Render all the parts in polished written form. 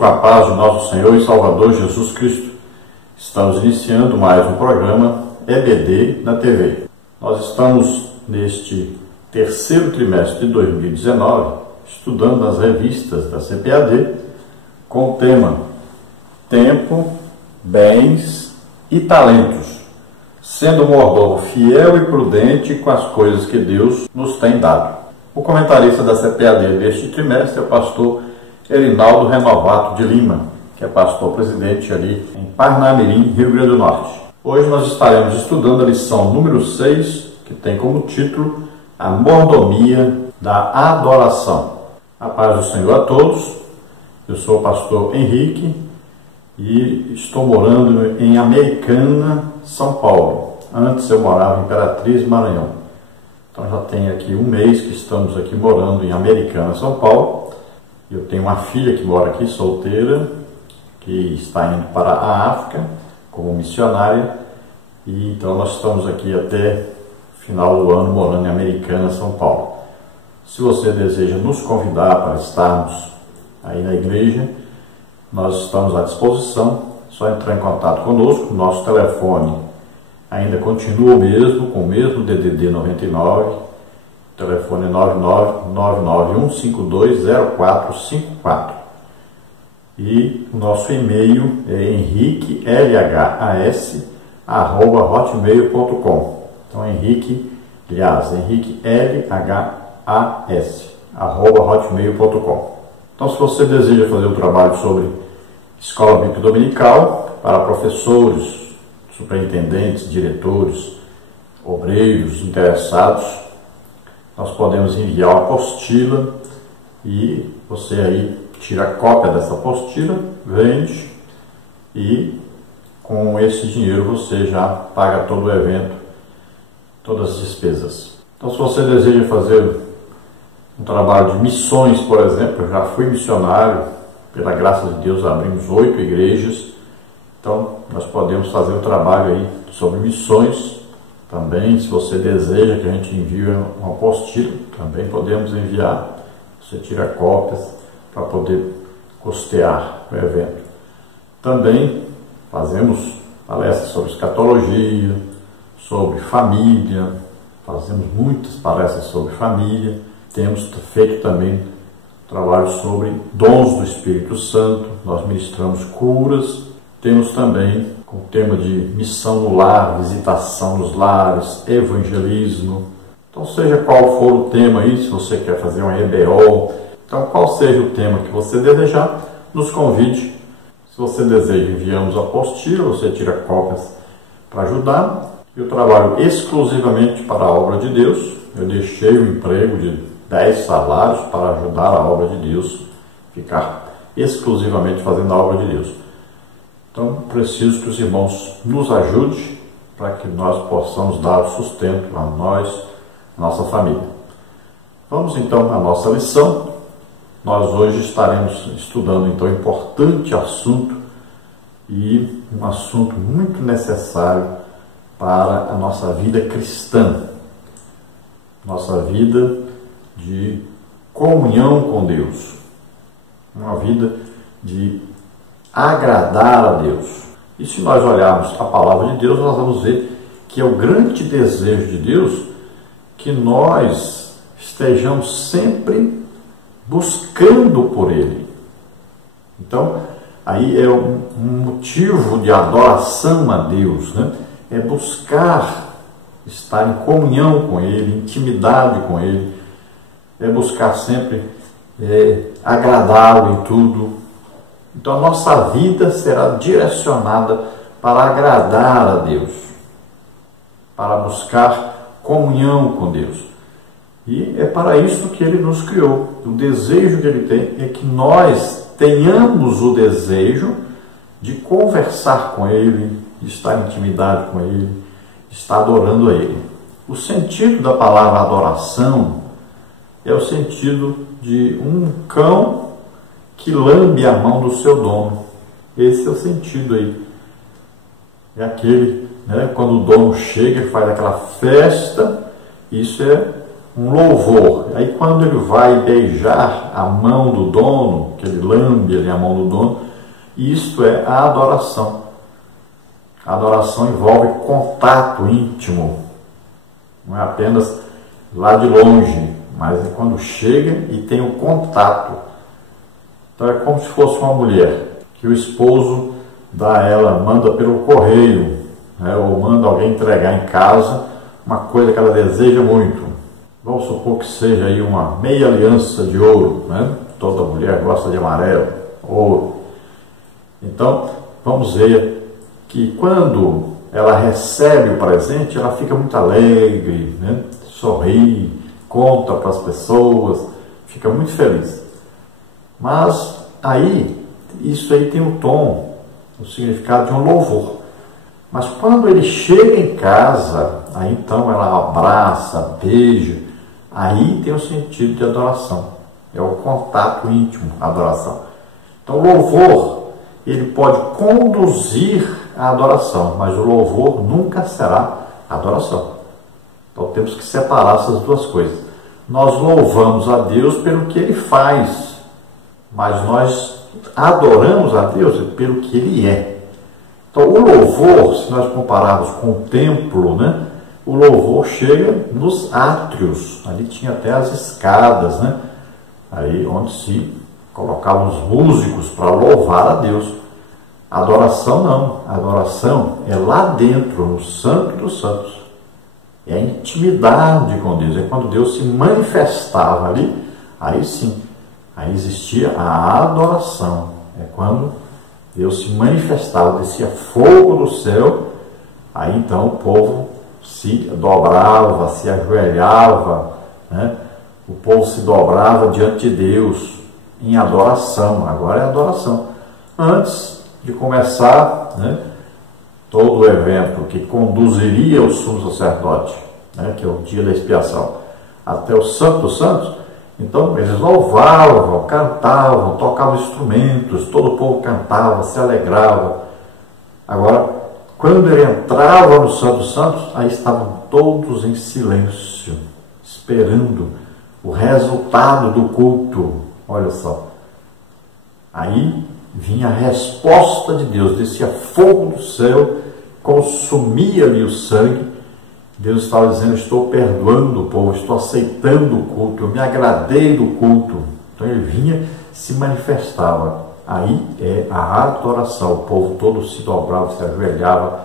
com a paz de nosso Senhor e Salvador Jesus Cristo. Estamos iniciando mais um programa EBD na TV. Nós estamos neste terceiro trimestre de 2019 estudando as revistas da CPAD com o tema Tempo, Bens e Talentos, sendo um mordomo fiel e prudente com as coisas que Deus nos tem dado. O comentarista da CPAD deste trimestre é o pastor Erinaldo Renovato de Lima, que é pastor presidente ali em Parnamirim, Rio Grande do Norte. Hoje nós estaremos estudando a lição número 6, que tem como título A Mordomia da Adoração. A paz do Senhor a todos. Eu sou o pastor Henrique e estou morando em Americana, São Paulo. Antes eu morava em Imperatriz, Maranhão. Então já tem aqui um mês que estamos aqui morando em Americana, São Paulo. Eu tenho uma filha que mora aqui, solteira, que está indo para a África como missionária. E então nós estamos aqui até o final do ano morando em Americana, São Paulo. Se você deseja nos convidar para estarmos aí na igreja, nós estamos à disposição. É só entrar em contato conosco. Nosso telefone ainda continua o mesmo, com o mesmo DDD 99. O telefone é 991520454. E o nosso e-mail é henriquelhas@hotmail.com. Então henriquelhas@hotmail.com. Então, se você deseja fazer um trabalho sobre escola bíblica dominical para professores, superintendentes, diretores, obreiros, interessados, nós podemos enviar uma apostila e você aí tira a cópia dessa apostila, vende e com esse dinheiro você já paga todo o evento, todas as despesas. Então, se você deseja fazer um trabalho de missões, por exemplo, eu já fui missionário, pela graça de Deus abrimos 8 igrejas, então nós podemos fazer um trabalho aí sobre missões. Também, se você deseja que a gente envie uma apostila, também podemos enviar. Você tira cópias para poder custear o evento. Também fazemos palestras sobre escatologia, sobre família, fazemos muitas palestras sobre família. Temos feito também trabalho sobre dons do Espírito Santo, nós ministramos curas. Temos também com o tema de missão no lar, visitação nos lares, evangelismo. Então, seja qual for o tema aí, se você quer fazer uma EBO, então qual seja o tema que você desejar, nos convide. Se você deseja, enviamos a apostila, você tira cópias para ajudar. Eu trabalho exclusivamente para a obra de Deus. Eu deixei o emprego de 10 salários para ajudar a obra de Deus, ficar exclusivamente fazendo a obra de Deus. Então, preciso que os irmãos nos ajudem para que nós possamos dar sustento a nós, a nossa família. Vamos então à nossa lição. Nós hoje estaremos estudando então um importante assunto e um assunto muito necessário para a nossa vida cristã, nossa vida de comunhão com Deus, uma vida de agradar a Deus. E se nós olharmos a palavra de Deus, nós vamos ver que é o grande desejo de Deus que nós estejamos sempre buscando por Ele. Então, aí é um motivo de adoração a Deus, né? É buscar estar em comunhão com Ele, intimidade com Ele, é buscar sempre agradá-lo em tudo. Então a nossa vida será direcionada para agradar a Deus, para buscar comunhão com Deus. E é para isso que Ele nos criou. O desejo que Ele tem é que nós tenhamos o desejo de conversar com Ele, de estar em intimidade com Ele, de estar adorando a Ele. O sentido da palavra adoração é o sentido de um cão que lambe a mão do seu dono. Esse é o sentido aí. É aquele, né, quando o dono chega e faz aquela festa, isso é um louvor. Aí quando ele vai beijar a mão do dono, que ele lambe ali a mão do dono, isto é a adoração. A adoração envolve contato íntimo, não é apenas lá de longe, mas é quando chega e tem um contato. Então é como se fosse uma mulher, que o esposo dá a ela, manda pelo correio, né, ou manda alguém entregar em casa uma coisa que ela deseja muito. Vamos supor que seja aí uma meia aliança de ouro, né? Toda mulher gosta de amarelo, ouro. Então, vamos ver que quando ela recebe o presente, ela fica muito alegre, né? Sorri, conta para as pessoas, fica muito feliz. Mas aí, isso aí tem o tom, o significado de um louvor. Mas quando ele chega em casa, aí então ela abraça, beija, aí tem o sentido de adoração. É o contato íntimo, a adoração. Então o louvor, ele pode conduzir à adoração, mas o louvor nunca será adoração. Então temos que separar essas duas coisas. Nós louvamos a Deus pelo que Ele faz, mas nós adoramos a Deus pelo que Ele é. Então o louvor, se nós compararmos com o templo, né, o louvor chega nos átrios. Ali tinha até as escadas, né, aí onde se colocavam os músicos para louvar a Deus. A adoração não. A adoração é lá dentro, no Santo dos Santos. É a intimidade com Deus. É quando Deus se manifestava ali, aí sim, aí existia a adoração. É quando Deus se manifestava, descia fogo do céu, aí então o povo se dobrava, se ajoelhava, né? O povo se dobrava diante de Deus em adoração. Agora é adoração. Antes de começar, né, todo o evento que conduziria o sumo sacerdote, né, que é o dia da expiação, até o Santo dos Santos, então eles louvavam, cantavam, tocavam instrumentos, todo o povo cantava, se alegrava. Agora, quando ele entrava no Santo dos Santos, aí estavam todos em silêncio, esperando o resultado do culto. Olha só, aí vinha a resposta de Deus, descia fogo do céu, consumia-lhe o sangue. Deus estava dizendo: estou perdoando o povo, estou aceitando o culto, eu me agradei do culto. Então ele vinha, se manifestava. Aí é a adoração. O povo todo se dobrava, se ajoelhava,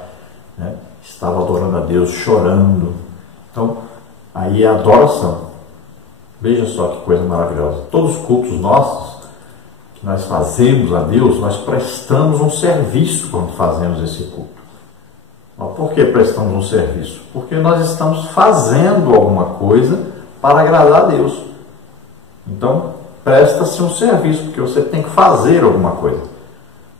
né? Estava adorando a Deus, chorando. Então aí é a adoração. Veja só que coisa maravilhosa. Todos os cultos nossos que nós fazemos a Deus, nós prestamos um serviço quando fazemos esse culto. Por que prestamos um serviço? Porque nós estamos fazendo alguma coisa para agradar a Deus. Então, presta-se um serviço, porque você tem que fazer alguma coisa.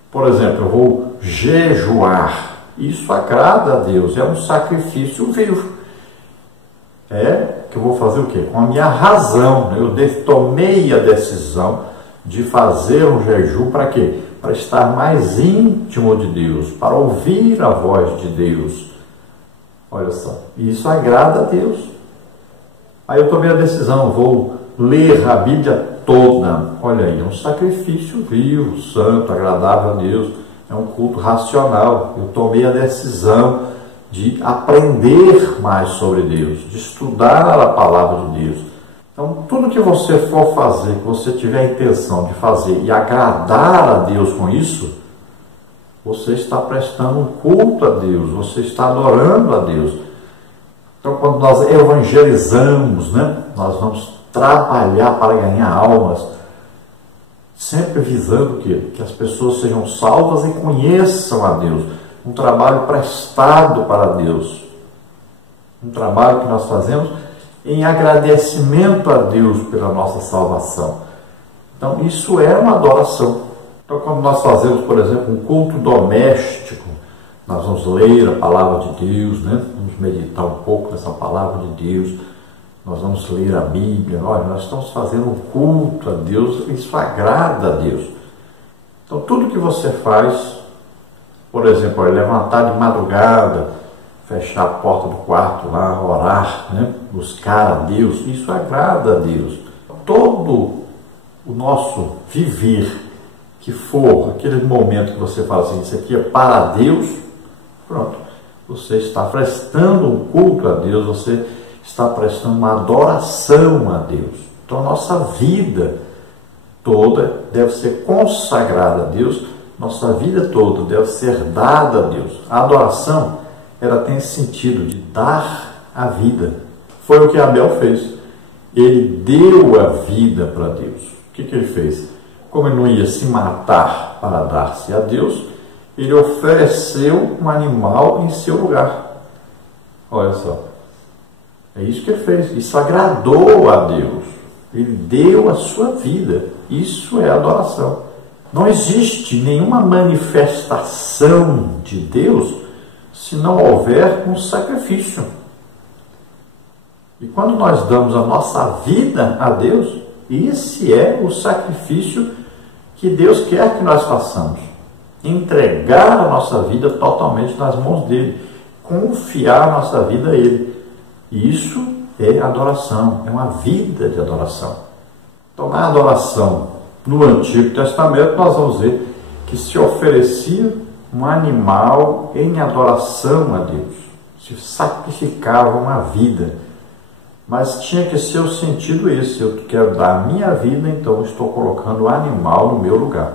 Por exemplo, eu vou jejuar. Isso agrada a Deus, é um sacrifício vivo. É que eu vou fazer o quê? Com a minha razão. Eu tomei a decisão de fazer um jejum para quê? Para estar mais íntimo de Deus, para ouvir a voz de Deus. Olha só, isso agrada a Deus. Aí eu tomei a decisão, vou ler a Bíblia toda. Olha aí, é um sacrifício vivo, santo, agradável a Deus. É um culto racional. Eu tomei a decisão de aprender mais sobre Deus, de estudar a palavra de Deus. Então, tudo que você for fazer, que você tiver a intenção de fazer e agradar a Deus com isso, você está prestando um culto a Deus, você está adorando a Deus. Então, quando nós evangelizamos, né, nós vamos trabalhar para ganhar almas, sempre visando que as pessoas sejam salvas e conheçam a Deus. Um trabalho prestado para Deus. Um trabalho que nós fazemos em agradecimento a Deus pela nossa salvação. Então, isso é uma adoração. Então, quando nós fazemos, por exemplo, um culto doméstico, nós vamos ler a palavra de Deus, né? Vamos meditar um pouco nessa palavra de Deus, nós vamos ler a Bíblia. Olha, nós estamos fazendo um culto a Deus, isso agrada a Deus. Então, tudo que você faz, por exemplo, levantar de madrugada, fechar a porta do quarto lá, orar, né? buscar a Deus, isso agrada a Deus. Todo o nosso viver, que for aquele momento que você fala assim, isso aqui é para Deus, pronto, você está prestando um culto a Deus, você está prestando uma adoração a Deus. Então a nossa vida toda deve ser consagrada a Deus, nossa vida toda deve ser dada a Deus. A adoração, ela tem esse sentido de dar a vida. Foi o que Abel fez. Ele deu a vida para Deus. O que ele fez? Como ele não ia se matar para dar-se a Deus, ele ofereceu um animal em seu lugar. Olha só. É isso que ele fez. Isso agradou a Deus. Ele deu a sua vida. Isso é adoração. Não existe nenhuma manifestação de Deus se não houver um sacrifício. E quando nós damos a nossa vida a Deus, esse é o sacrifício que Deus quer que nós façamos. Entregar a nossa vida totalmente nas mãos dele. Confiar a nossa vida a ele. Isso é adoração, é uma vida de adoração. Então, na adoração no Antigo Testamento, nós vamos ver que se oferecia um animal em adoração a Deus. Se sacrificava uma vida. Mas tinha que ser o sentido esse. Eu quero dar a minha vida, então estou colocando o animal no meu lugar.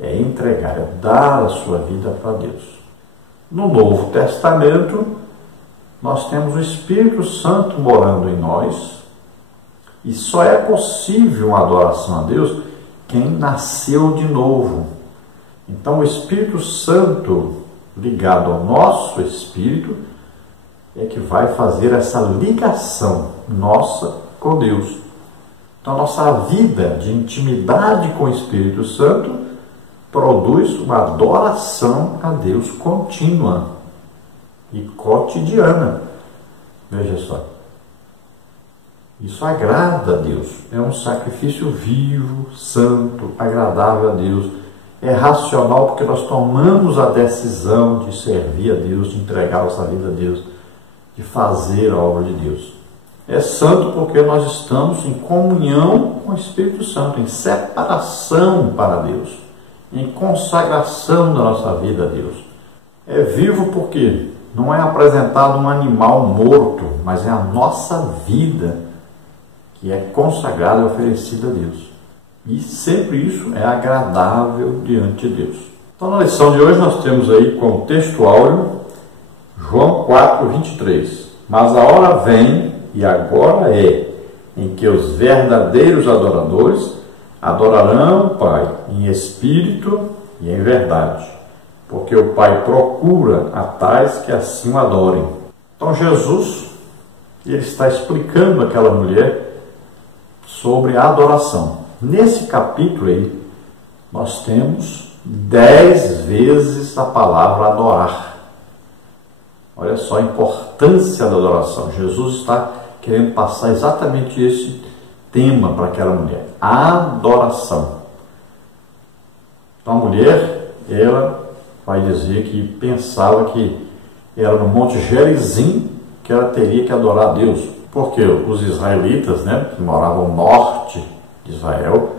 É entregar, é dar a sua vida para Deus. No Novo Testamento, nós temos o Espírito Santo morando em nós, e só é possível uma adoração a Deus quem nasceu de novo. Então o Espírito Santo ligado ao nosso Espírito é que vai fazer essa ligação nossa com Deus. Então a nossa vida de intimidade com o Espírito Santo produz uma adoração a Deus contínua e cotidiana. Veja só. Isso agrada a Deus. É um sacrifício vivo, santo, agradável a Deus. É racional porque nós tomamos a decisão de servir a Deus, de entregar nossa vida a Deus, de fazer a obra de Deus. É santo porque nós estamos em comunhão com o Espírito Santo, em separação para Deus, em consagração da nossa vida a Deus. É vivo porque não é apresentado um animal morto, mas é a nossa vida que é consagrada e oferecida a Deus. E sempre isso é agradável diante de Deus. Então, na lição de hoje, nós temos aí como texto áureo João 4, 23. Mas a hora vem, e agora é, em que os verdadeiros adoradores adorarão o Pai em espírito e em verdade, porque o Pai procura a tais que assim o adorem. Então Jesus, ele está explicando àquela mulher sobre a adoração. Nesse capítulo aí, nós temos 10 vezes a palavra adorar. Olha só a importância da adoração. Jesus está querendo passar exatamente esse tema para aquela mulher. A adoração. Então a mulher, ela vai dizer que pensava que era no Monte Gerizim que ela teria que adorar a Deus. Porque os israelitas, né, que moravam no norte de Israel,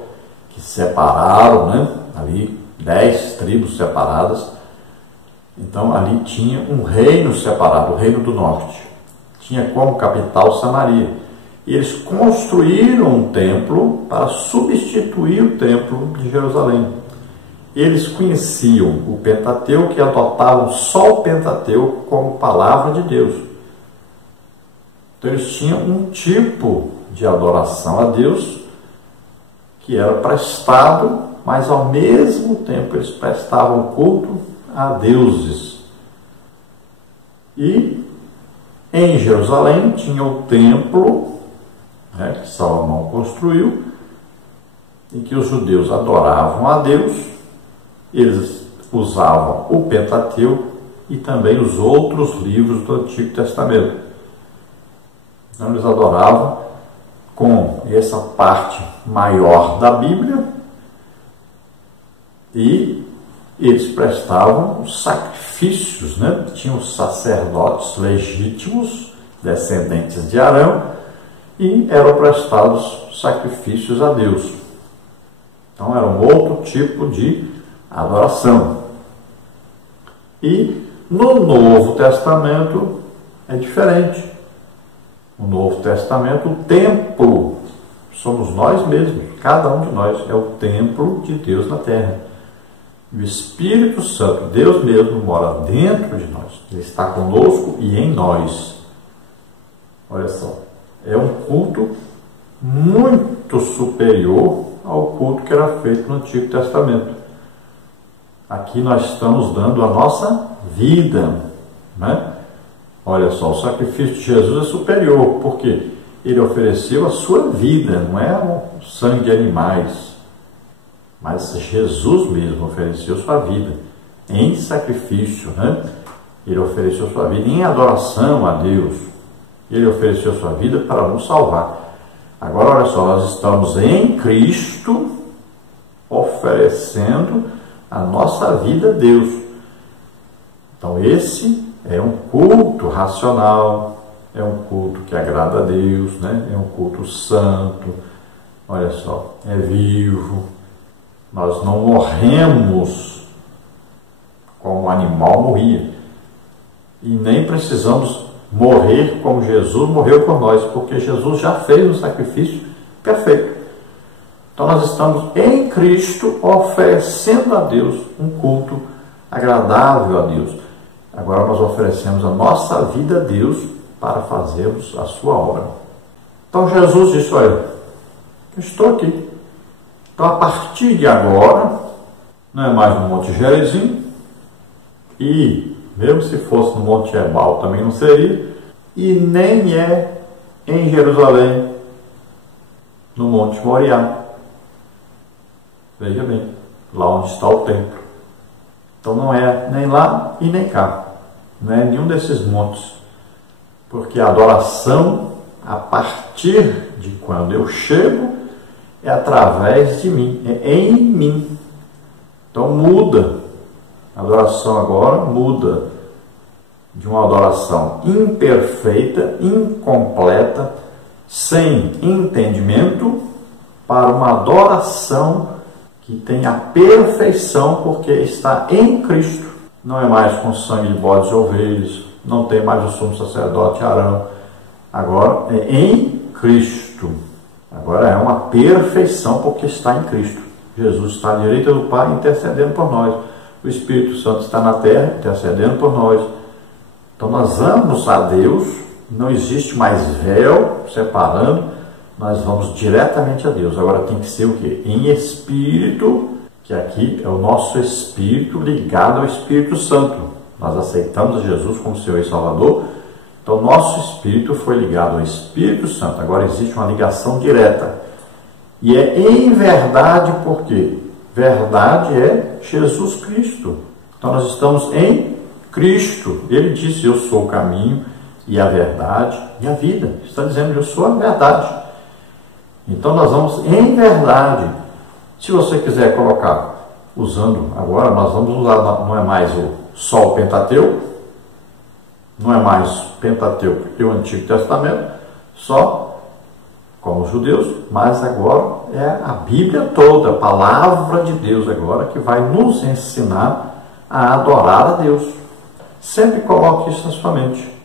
que separaram, né, ali 10 tribos separadas, então ali tinha um reino separado, o reino do norte. Tinha como capital Samaria. E eles construíram um templo para substituir o templo de Jerusalém. Eles conheciam o Pentateuco e adotavam só o Pentateuco como palavra de Deus. Então eles tinham um tipo de adoração a Deus que era prestado, mas ao mesmo tempo eles prestavam culto a deuses. E em Jerusalém tinha o templo, né, que Salomão construiu, em que os judeus adoravam a Deus. Eles usavam o Pentateuco e também os outros livros do Antigo Testamento. Então eles adoravam com essa parte maior da Bíblia e eles prestavam os sacrifícios, né? Tinham os sacerdotes legítimos descendentes de Arão, e eram prestados sacrifícios a Deus. Então era um outro tipo de adoração. E no Novo Testamento é diferente. No Novo Testamento, o templo somos nós mesmos, cada um de nós é o templo de Deus na terra. E o Espírito Santo, Deus mesmo, mora dentro de nós. Ele está conosco e em nós. Olha só, é um culto muito superior ao culto que era feito no Antigo Testamento. Aqui nós estamos dando a nossa vida, né? Olha só, o sacrifício de Jesus é superior, porque ele ofereceu a sua vida, não é o sangue de animais, mas Jesus mesmo ofereceu sua vida em sacrifício, né? Ele ofereceu sua vida em adoração a Deus. Ele ofereceu sua vida para nos salvar. Agora, olha só, nós estamos em Cristo oferecendo a nossa vida a Deus. Então, esse é um culto racional, é um culto que agrada a Deus, né? É um culto santo, olha só, é vivo. Nós não morremos como um animal morria. E nem precisamos morrer como Jesus morreu por nós, porque Jesus já fez um sacrifício perfeito. Então nós estamos em Cristo oferecendo a Deus um culto agradável a Deus. Agora nós oferecemos a nossa vida a Deus para fazermos a sua obra. Então Jesus disse, olha, eu estou aqui. Então a partir de agora, não é mais no Monte Gerizim, e mesmo se fosse no Monte Ebal também não seria, e nem é em Jerusalém, no Monte Moriá. Veja bem, lá onde está o templo. Então não é nem lá e nem cá. Não é nenhum desses montes. Porque a adoração, a partir de quando eu chego, é através de mim, é em mim. Então muda. A adoração agora muda de uma adoração imperfeita, incompleta, sem entendimento, para uma adoração que tem a perfeição, porque está em Cristo. Não é mais com sangue de bodes e ovelhas, não tem mais o sumo sacerdote Arão. Agora é em Cristo. Agora é uma perfeição, porque está em Cristo. Jesus está à direita do Pai, intercedendo por nós. O Espírito Santo está na terra, intercedendo por nós. Então nós vamos a Deus, não existe mais véu separando, nós vamos diretamente a Deus. Agora tem que ser o quê? Em espírito, que aqui é o nosso espírito ligado ao Espírito Santo. Nós aceitamos Jesus como Senhor e Salvador, então nosso espírito foi ligado ao Espírito Santo. Agora existe uma ligação direta. E é em verdade, porque verdade é Jesus Cristo. Então nós estamos em Cristo. Ele disse, eu sou o caminho e a verdade e a vida. Está dizendo, eu sou a verdade. Então nós vamos em verdade. Se você quiser colocar, usando agora, nós vamos usar, não é mais só o Pentateuco, não é mais Pentateuco e o Antigo Testamento, só como os judeus, mas agora é a Bíblia toda, a palavra de Deus agora, que vai nos ensinar a adorar a Deus. Sempre coloque isso na sua mente.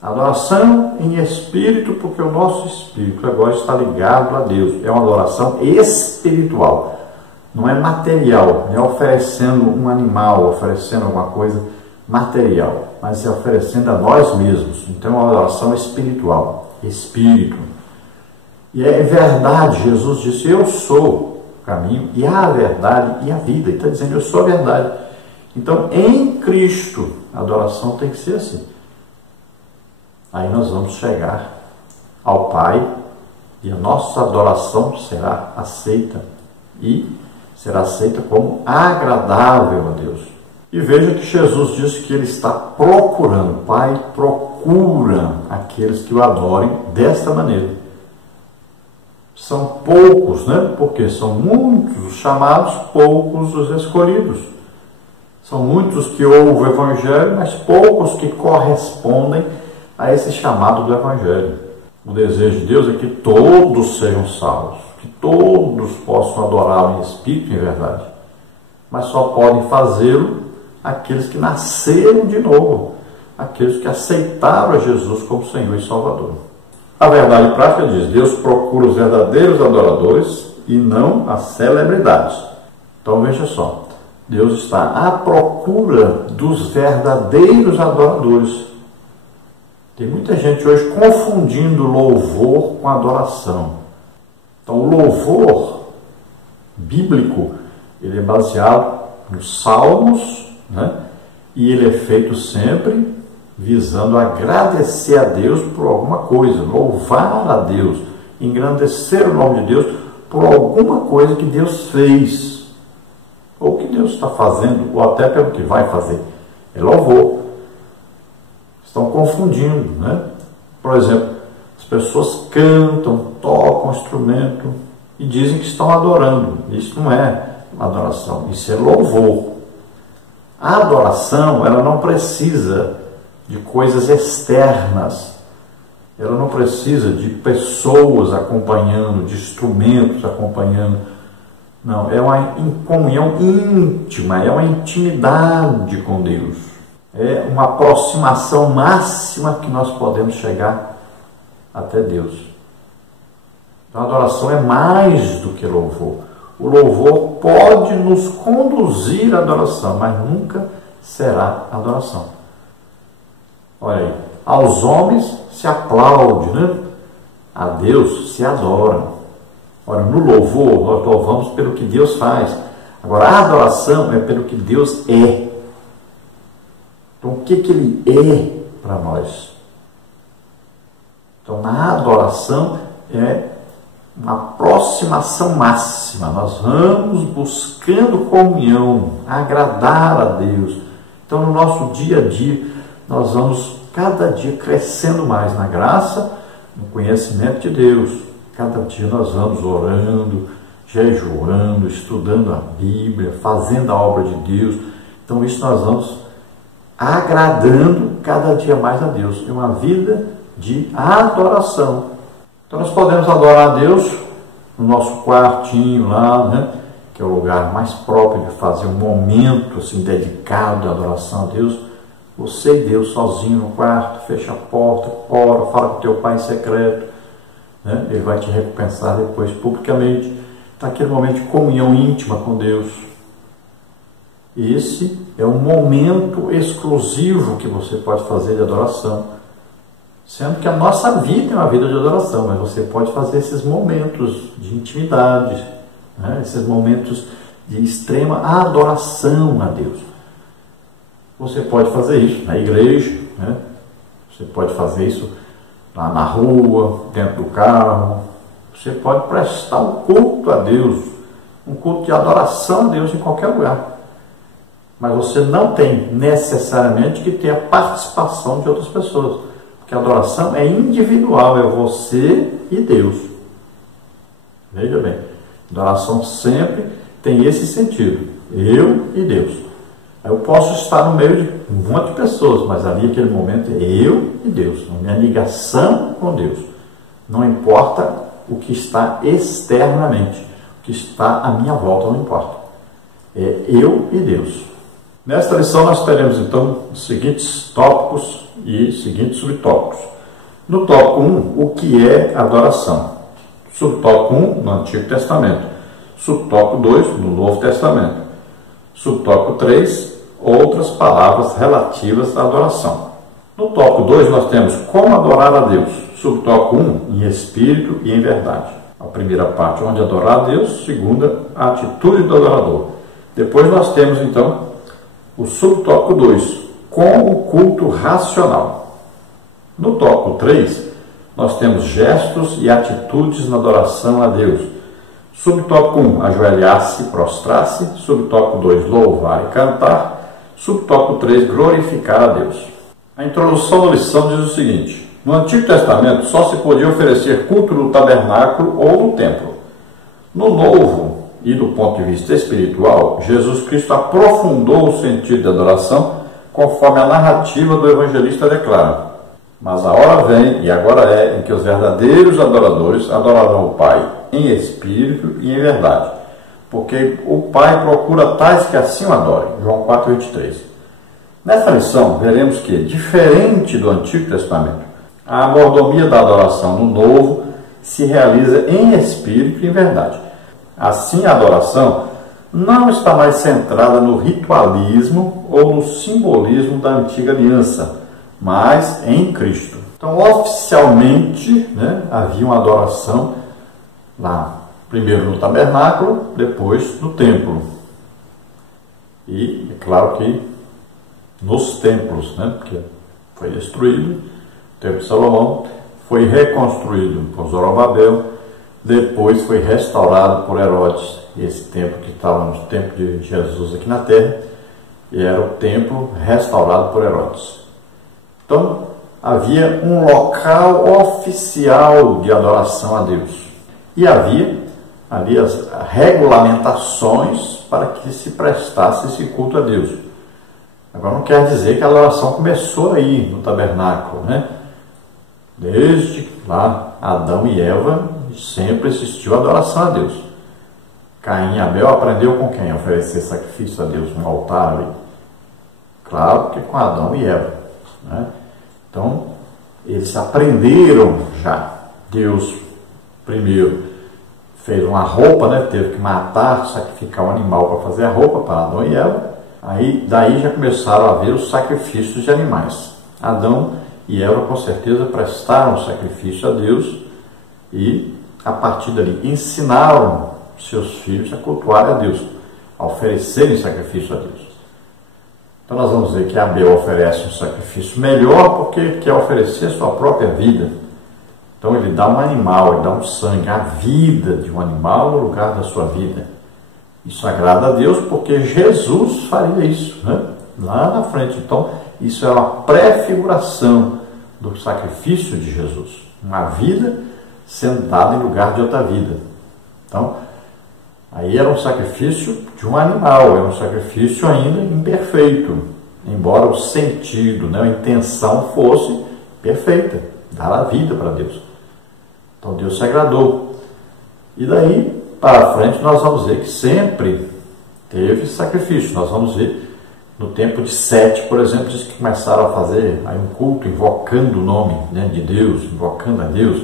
Adoração em espírito, porque o nosso espírito agora está ligado a Deus. É uma adoração espiritual. Não é material, não é oferecendo um animal, oferecendo alguma coisa material, mas é oferecendo a nós mesmos. Então é uma adoração espiritual. Espírito. E é verdade, Jesus disse, eu sou o caminho e a verdade e a vida. Ele está dizendo, eu sou a verdade. Então, em Cristo, a adoração tem que ser assim. Aí nós vamos chegar ao Pai e a nossa adoração será aceita. E será aceita como agradável a Deus. E veja que Jesus disse que Ele está procurando, o Pai procura aqueles que o adorem desta maneira. São poucos, né? Porque são muitos os chamados, poucos os escolhidos. São muitos que ouvem o Evangelho, mas poucos que correspondem a esse chamado do Evangelho. O desejo de Deus é que todos sejam salvos, que todos possam adorá-lo em espírito e em verdade. Mas só podem fazê-lo aqueles que nasceram de novo, aqueles que aceitaram a Jesus como Senhor e Salvador. A verdade prática diz: Deus procura os verdadeiros adoradores e não as celebridades. Então veja só, Deus está à procura dos verdadeiros adoradores. Tem muita gente hoje confundindo louvor com adoração. Então o louvor bíblico, ele é baseado nos salmos, né? E ele é feito sempre visando agradecer a Deus por alguma coisa, louvar a Deus, engrandecer o nome de Deus por alguma coisa que Deus fez, ou que Deus está fazendo, ou até pelo que vai fazer. É louvor. Estão confundindo, né? Por exemplo, as pessoas cantam, tocam instrumento e dizem que estão adorando. Isso não é adoração, isso é louvor. A adoração, ela não precisa de coisas externas, ela não precisa de pessoas acompanhando, de instrumentos acompanhando. Não, é uma comunhão íntima, é uma intimidade com Deus. É uma aproximação máxima que nós podemos chegar até Deus. Então, a adoração é mais do que louvor. O louvor pode nos conduzir à adoração, mas nunca será adoração. Olha aí, aos homens se aplaude, né? A Deus se adora. Ora, no louvor, nós louvamos pelo que Deus faz. Agora, a adoração é pelo que Deus é. Então, o que Ele é para nós? Então, na adoração é uma aproximação máxima. Nós vamos buscando comunhão, agradar a Deus. Então, no nosso dia a dia, nós vamos cada dia crescendo mais na graça, no conhecimento de Deus. Cada dia nós vamos orando, jejuando, estudando a Bíblia, fazendo a obra de Deus. Então, isso nós vamos agradando cada dia mais a Deus. É uma vida de adoração. Então nós podemos adorar a Deus no nosso quartinho lá, né? Que é o lugar mais próprio de fazer um momento assim dedicado à adoração a Deus. Você e Deus sozinho no quarto, fecha a porta, ora, fala com teu Pai em secreto, né? Ele vai te recompensar depois publicamente. Está aquele momento de comunhão íntima com Deus. Esse é um momento exclusivo que você pode fazer de adoração. Sendo que a nossa vida é uma vida de adoração, mas você pode fazer esses momentos de intimidade, né? Esses momentos de extrema adoração a Deus. Você pode fazer isso na igreja, né? Você pode fazer isso lá na rua, dentro do carro. Você pode prestar um culto a Deus, um culto de adoração a Deus em qualquer lugar. Mas você não tem necessariamente que ter a participação de outras pessoas. Porque a adoração é individual, é você e Deus. Veja bem, a adoração sempre tem esse sentido, eu e Deus. Eu posso estar no meio de um monte de pessoas, mas ali aquele momento é eu e Deus, a minha ligação com Deus. Não importa o que está externamente, o que está à minha volta não importa. É eu e Deus. Nesta lição nós teremos então os seguintes tópicos e seguintes subtópicos. No tópico 1, o que é adoração? Subtópico 1, no Antigo Testamento. Subtópico 2, no Novo Testamento. Subtópico 3, outras palavras relativas à adoração. No tópico 2 nós temos como adorar a Deus. Subtópico 1, em espírito e em verdade. A primeira parte, onde adorar a Deus. Segunda, a atitude do adorador. Depois nós temos então o subtópico 2, com o culto racional. No tópico 3, nós temos gestos e atitudes na adoração a Deus. Subtópico 1, ajoelhar-se e prostrar-se. Subtópico 2, louvar e cantar. Subtópico 3, glorificar a Deus. A introdução da lição diz o seguinte: no Antigo Testamento só se podia oferecer culto no tabernáculo ou no templo. No Novo, e do ponto de vista espiritual, Jesus Cristo aprofundou o sentido da adoração conforme a narrativa do evangelista declara. Mas a hora vem, e agora é, em que os verdadeiros adoradores adorarão o Pai em espírito e em verdade, porque o Pai procura tais que assim o adorem. João 4,23. Nessa lição, veremos que, diferente do Antigo Testamento, a mordomia da adoração no Novo se realiza em espírito e em verdade. Assim, a adoração não está mais centrada no ritualismo ou no simbolismo da antiga aliança, mas em Cristo. Então, oficialmente, havia uma adoração lá, primeiro no tabernáculo, depois no templo. E, é claro que nos templos, porque foi destruído, o templo de Salomão foi reconstruído por Zorobabel, depois foi restaurado por Herodes. Esse templo que estava no tempo de Jesus aqui na terra, e era o templo restaurado por Herodes. Então, havia um local oficial de adoração a Deus. E havia ali as regulamentações para que se prestasse esse culto a Deus. Agora, não quer dizer que a adoração começou aí no tabernáculo, Desde lá, Adão e Eva, sempre existiu adoração a Deus. Caim e Abel aprendeu com quem? Oferecer sacrifício a Deus, um altar ali. Claro que com Adão e Eva, Então, eles aprenderam já. Deus, primeiro, fez uma roupa, teve que matar, sacrificar um animal para fazer a roupa para Adão e Eva. Aí, daí já começaram a haver os sacrifícios de animais. Adão e Eva, com certeza, prestaram sacrifício a Deus e, a partir dali, ensinaram seus filhos a cultuarem a Deus, a oferecerem sacrifício a Deus. Então nós vamos ver que Abel oferece um sacrifício melhor porque quer oferecer a sua própria vida. Então ele dá um animal, ele dá um sangue, a vida de um animal no lugar da sua vida. Isso agrada a Deus porque Jesus faria isso, lá na frente. Então isso é uma prefiguração do sacrifício de Jesus. Uma vida sendo dada em lugar de outra vida. Então, aí era um sacrifício de um animal, era um sacrifício ainda imperfeito, embora o sentido, a intenção fosse perfeita, dar a vida para Deus. Então Deus se agradou. E daí para frente nós vamos ver que sempre teve sacrifício. Nós vamos ver no tempo de Sete, por exemplo, diz que começaram a fazer aí um culto invocando o nome de Deus, invocando a Deus.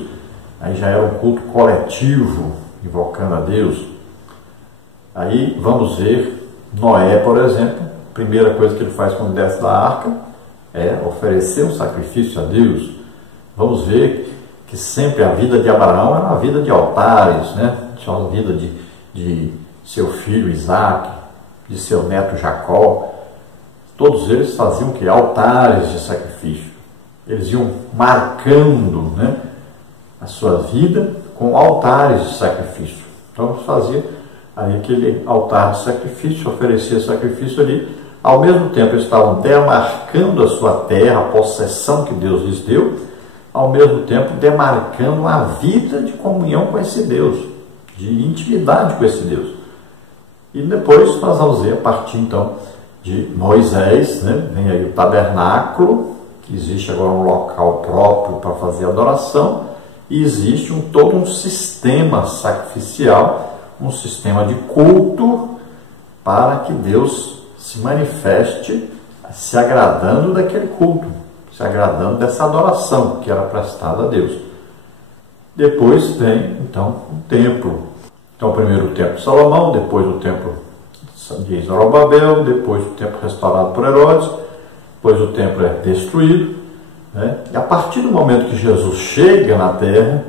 Aí já era um culto coletivo, invocando a Deus. Aí vamos ver Noé, por exemplo, a primeira coisa que ele faz quando desce da arca é oferecer um sacrifício a Deus. Vamos ver que sempre a vida de Abraão era uma vida de altares, tinha uma vida de seu filho Isaac, de seu neto Jacó. Todos eles faziam que altares de sacrifício. Eles iam marcando a sua vida com altares de sacrifício. Então eles faziam ali aquele altar de sacrifício, oferecia sacrifício ali. Ao mesmo tempo eles estavam demarcando a sua terra, a possessão que Deus lhes deu, ao mesmo tempo demarcando a vida de comunhão com esse Deus, de intimidade com esse Deus. E depois nós vamos ver, a partir então de Moisés, vem aí o tabernáculo, que existe agora um local próprio para fazer adoração, e existe todo um sistema sacrificial, um sistema de culto, para que Deus se manifeste se agradando daquele culto, se agradando dessa adoração que era prestada a Deus. Depois vem, então, o templo. Então, primeiro o templo de Salomão, depois o templo de Zorobabel, depois o templo restaurado por Herodes, depois o templo é destruído. E a partir do momento que Jesus chega na terra,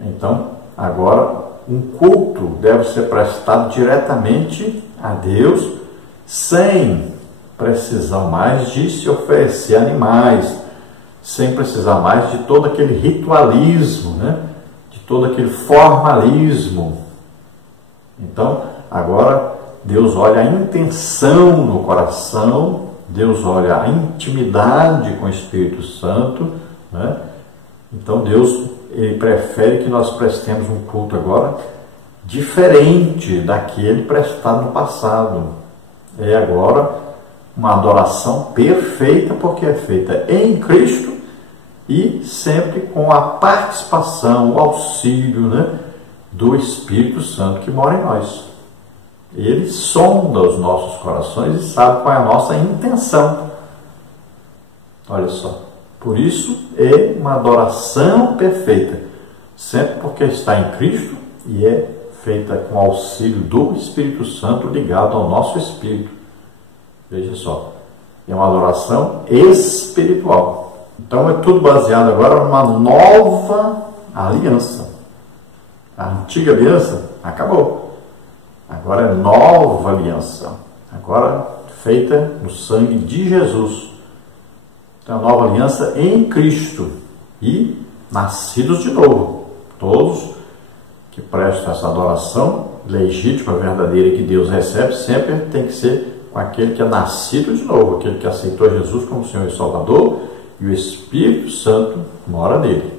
então, agora, um culto deve ser prestado diretamente a Deus, sem precisão mais de se oferecer animais, sem precisar mais de todo aquele ritualismo, de todo aquele formalismo. Então, agora, Deus olha a intenção no coração, Deus olha a intimidade com o Espírito Santo, Então, Deus ele prefere que nós prestemos um culto agora diferente daquele prestado no passado. É agora uma adoração perfeita, porque é feita em Cristo, e sempre com a participação, o auxílio, né, do Espírito Santo que mora em nós. Ele sonda os nossos corações e sabe qual é a nossa intenção. Olha só. Por isso é uma adoração perfeita, sempre porque está em Cristo e é feita com auxílio do Espírito Santo ligado ao nosso espírito. Veja só, é uma adoração espiritual. Então é tudo baseado agora numa nova aliança. A antiga aliança acabou. Agora é nova aliança. Agora feita no sangue de Jesus. Então, a nova aliança em Cristo e nascidos de novo. Todos que prestam essa adoração legítima, verdadeira que Deus recebe, sempre tem que ser com aquele que é nascido de novo, aquele que aceitou Jesus como Senhor e Salvador, e o Espírito Santo mora nele.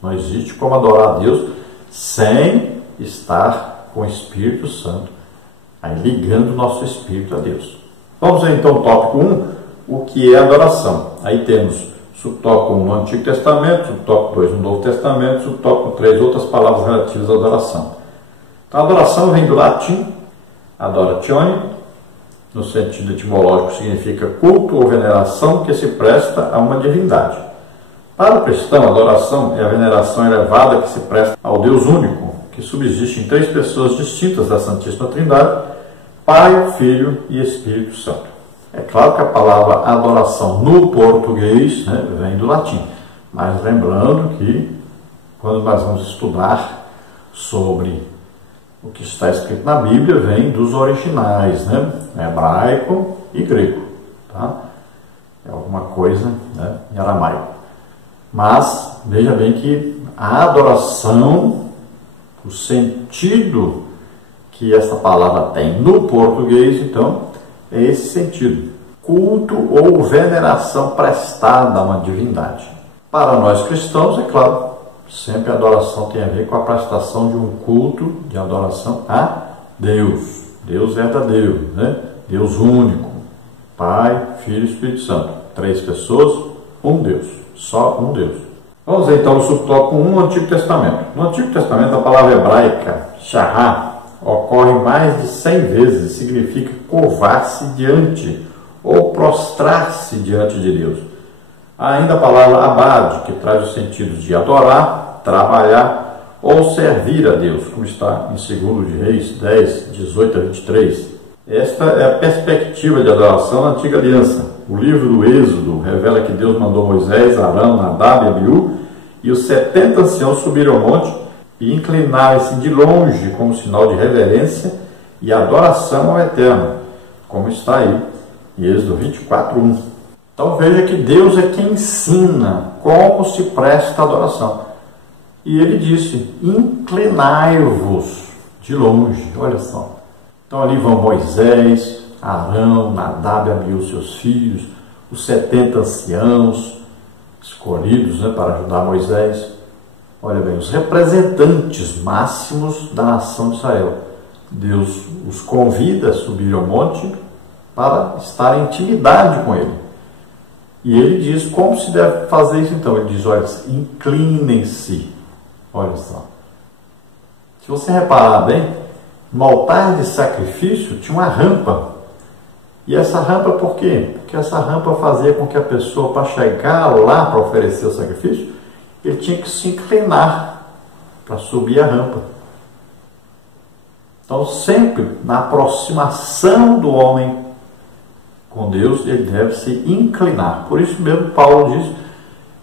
Não existe como adorar a Deus sem estar com o Espírito Santo, aí ligando o nosso espírito a Deus. Vamos ver então o tópico 1, o que é adoração. Aí temos subtópico 1 no Antigo Testamento, subtópico 2 no Novo Testamento, subtópico 3 outras palavras relativas à adoração. Então, a adoração vem do latim, adoratione, no sentido etimológico significa culto ou veneração que se presta a uma divindade. Para o cristão, a adoração é a veneração elevada que se presta ao Deus único, que subsiste em 3 pessoas distintas da Santíssima Trindade, Pai, Filho e Espírito Santo. É claro que a palavra adoração no português, né, vem do latim, mas lembrando que quando nós vamos estudar sobre o que está escrito na Bíblia, vem dos originais, né, hebraico e grego, tá? É alguma coisa, né, em aramaico. Mas veja bem que a adoração, o sentido que essa palavra tem no português, então, é esse sentido: culto ou veneração prestada a uma divindade. Para nós cristãos, é claro, sempre a adoração tem a ver com a prestação de um culto de adoração a Deus. Deus verdadeiro, né? Deus único, Pai, Filho e Espírito Santo. 3 pessoas, um Deus, só um Deus. Vamos ver então o subtópico 1 no Antigo Testamento. No Antigo Testamento, a palavra hebraica, shahá, ocorre mais de 100 vezes e significa curvar-se diante ou prostrar-se diante de Deus. Há ainda a palavra abad, que traz os sentidos de adorar, trabalhar ou servir a Deus, como está em 2 de Reis 10, 18 a 23. Esta é a perspectiva de adoração na Antiga Aliança. O livro do Êxodo revela que Deus mandou Moisés, Arão, Nadab e Abiú e os 70 anciãos subiram ao monte e inclinarem-se de longe como sinal de reverência e adoração ao Eterno, como está aí em Êxodo 24, 1. Então veja que Deus é quem ensina como se presta a adoração. E ele disse: inclinai-vos de longe. Olha só. Então ali vão Moisés, Arão, Nadab e Abiú, seus filhos, os 70 anciãos escolhidos, né, para ajudar Moisés. Olha bem, os representantes máximos da nação de Israel. Deus os convida a subir ao monte para estar em intimidade com ele. E ele diz como se deve fazer isso então. Ele diz: olha, inclinem-se. Olha só. Se você reparar bem, no altar de sacrifício tinha uma rampa. E essa rampa por quê? Porque essa rampa fazia com que a pessoa, para chegar lá para oferecer o sacrifício, ele tinha que se inclinar para subir a rampa. Então, sempre na aproximação do homem com Deus, ele deve se inclinar. Por isso mesmo Paulo diz,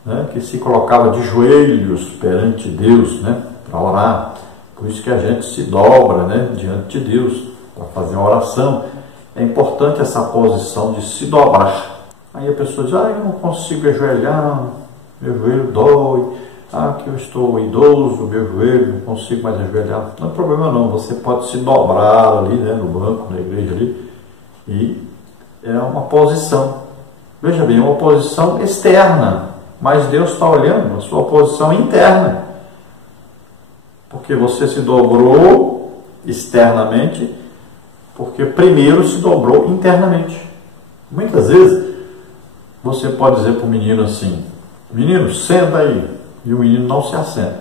né, que se colocava de joelhos perante Deus, né, para orar. Por isso que a gente se dobra, né, diante de Deus para fazer uma oração. É importante essa posição de se dobrar. Aí a pessoa diz: eu não consigo ajoelhar, meu joelho dói, que eu estou idoso, meu joelho, não consigo mais ajoelhar. Não é problema não, você pode se dobrar ali, né, no banco, na igreja ali, e é uma posição. Veja bem, é uma posição externa, mas Deus está olhando a sua posição interna. Porque você se dobrou externamente, porque primeiro se dobrou internamente. Muitas vezes você pode dizer para o menino assim: menino, senta aí. E o menino não se assenta.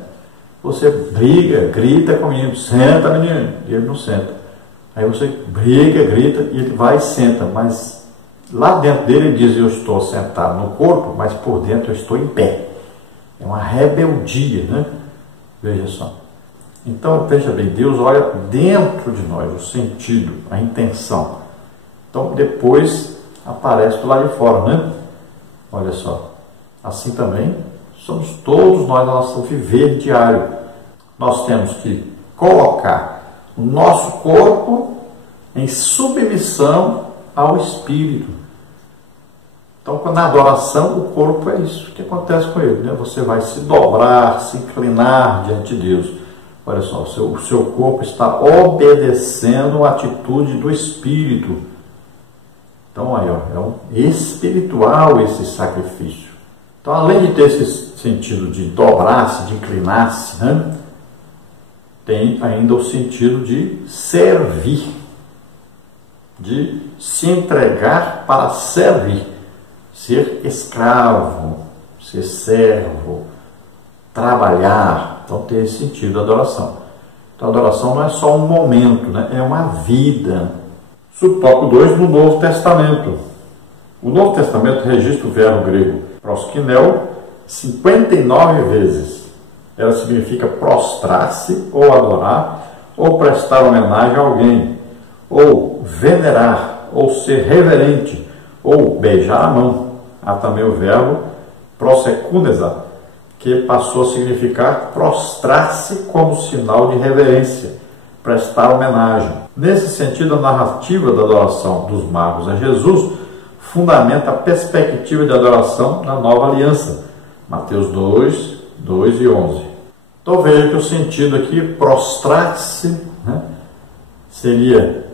Você briga, grita com o menino, senta, menino, e ele não senta. Aí você briga, grita e ele vai e senta, mas lá dentro dele ele diz: eu estou sentado no corpo, mas por dentro eu estou em pé. É uma rebeldia, né? Veja só. Então, veja bem, Deus olha dentro de nós, o sentido, a intenção. Então, depois aparece do lado de fora, né? Olha só. Assim também somos todos nós no nosso viver diário. Nós temos que colocar o nosso corpo em submissão ao Espírito. Então, na adoração, o corpo é isso que acontece com ele, né? Você vai se dobrar, se inclinar diante de Deus. Olha só, o seu corpo está obedecendo a atitude do Espírito. Então, aí, ó, é um espiritual esse sacrifício. Então, além de ter esse sentido de dobrar-se, de inclinar-se, né? Tem ainda o sentido de servir, de se entregar para servir, ser escravo, ser servo, trabalhar. Então tem esse sentido da adoração. Então a adoração não é só um momento, né? É uma vida. Subtópico 2 no Novo Testamento. O Novo Testamento registra o verbo grego proskineo 59 vezes. Ela significa prostrar-se, ou adorar, ou prestar homenagem a alguém, ou venerar, ou ser reverente, ou beijar a mão. Há também o verbo prosekunesa, que passou a significar prostrar-se como sinal de reverência, prestar homenagem. Nesse sentido, a narrativa da adoração dos magos a Jesus fundamenta a perspectiva de adoração na nova aliança. Mateus 2, 2 e 11. Então veja que o sentido aqui, prostrar-se, né, seria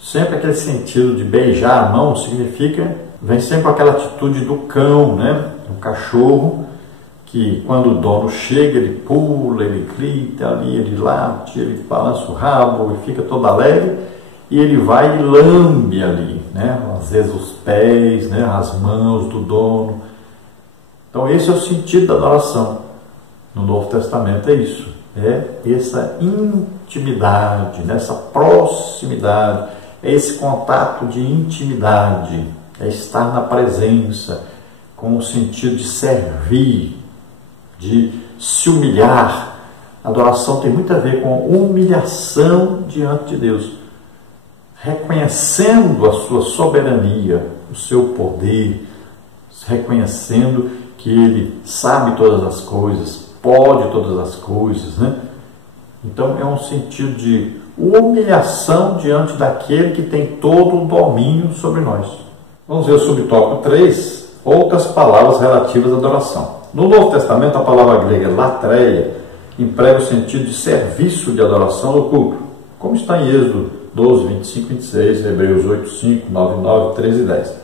sempre aquele sentido de beijar a mão, significa, vem sempre aquela atitude do cão, né, do cachorro, que quando o dono chega, ele pula, ele grita ali, ele late, ele balança o rabo, ele fica todo alegre, e ele vai e lambe ali, né, às vezes os pés, né, as mãos do dono. Então esse é o sentido da adoração. No Novo Testamento é isso, é essa intimidade, essa proximidade, é esse contato de intimidade, é estar na presença, com o sentido de servir, de se humilhar. A adoração tem muito a ver com humilhação diante de Deus, reconhecendo a sua soberania, o seu poder, reconhecendo que Ele sabe todas as coisas, pode todas as coisas, né? Então é um sentido de humilhação diante daquele que tem todo o domínio sobre nós. Vamos ver o subtópico 3, outras palavras relativas à adoração. No Novo Testamento, a palavra grega latreia emprega o sentido de serviço de adoração no culto, como está em Êxodo 12, 25 e 26, Hebreus 8, 5, 9, 9, 13 e 10.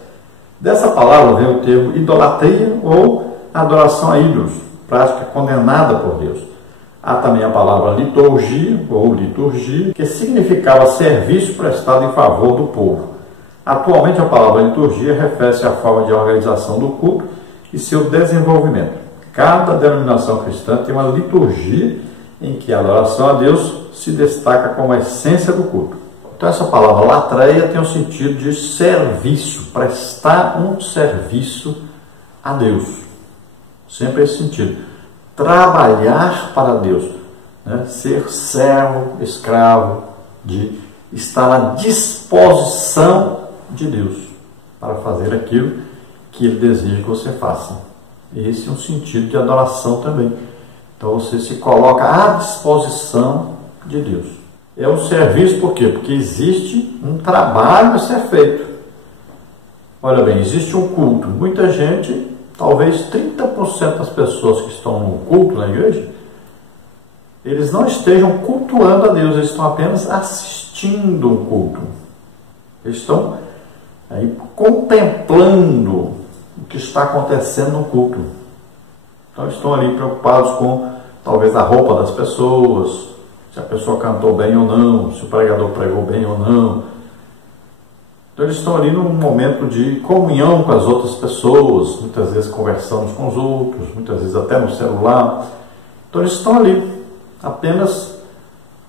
Dessa palavra vem o termo idolatria ou adoração a ídolos, prática condenada por Deus. Há também a palavra liturgia ou liturgia, que significava serviço prestado em favor do povo. Atualmente, a palavra liturgia refere-se à forma de organização do culto e seu desenvolvimento. Cada denominação cristã tem uma liturgia em que a adoração a Deus se destaca como a essência do culto. Então, essa palavra latreia tem o sentido de serviço, prestar um serviço a Deus. Sempre esse sentido. Trabalhar para Deus, né? Ser servo, escravo, de estar à disposição de Deus para fazer aquilo que Ele deseja que você faça. Esse é um sentido de adoração também. Então você se coloca à disposição de Deus. É um serviço por quê? Porque existe um trabalho a ser feito. Olha bem, existe um culto. Muita gente, talvez 30% das pessoas que estão no culto na igreja, eles não estejam cultuando a Deus, eles estão apenas assistindo um culto. Eles estão aí contemplando o que está acontecendo no culto. Então estão ali preocupados com talvez a roupa das pessoas, se a pessoa cantou bem ou não, se o pregador pregou bem ou não. Então eles estão ali num momento de comunhão com as outras pessoas, muitas vezes conversando com os outros, muitas vezes até no celular. Então eles estão ali apenas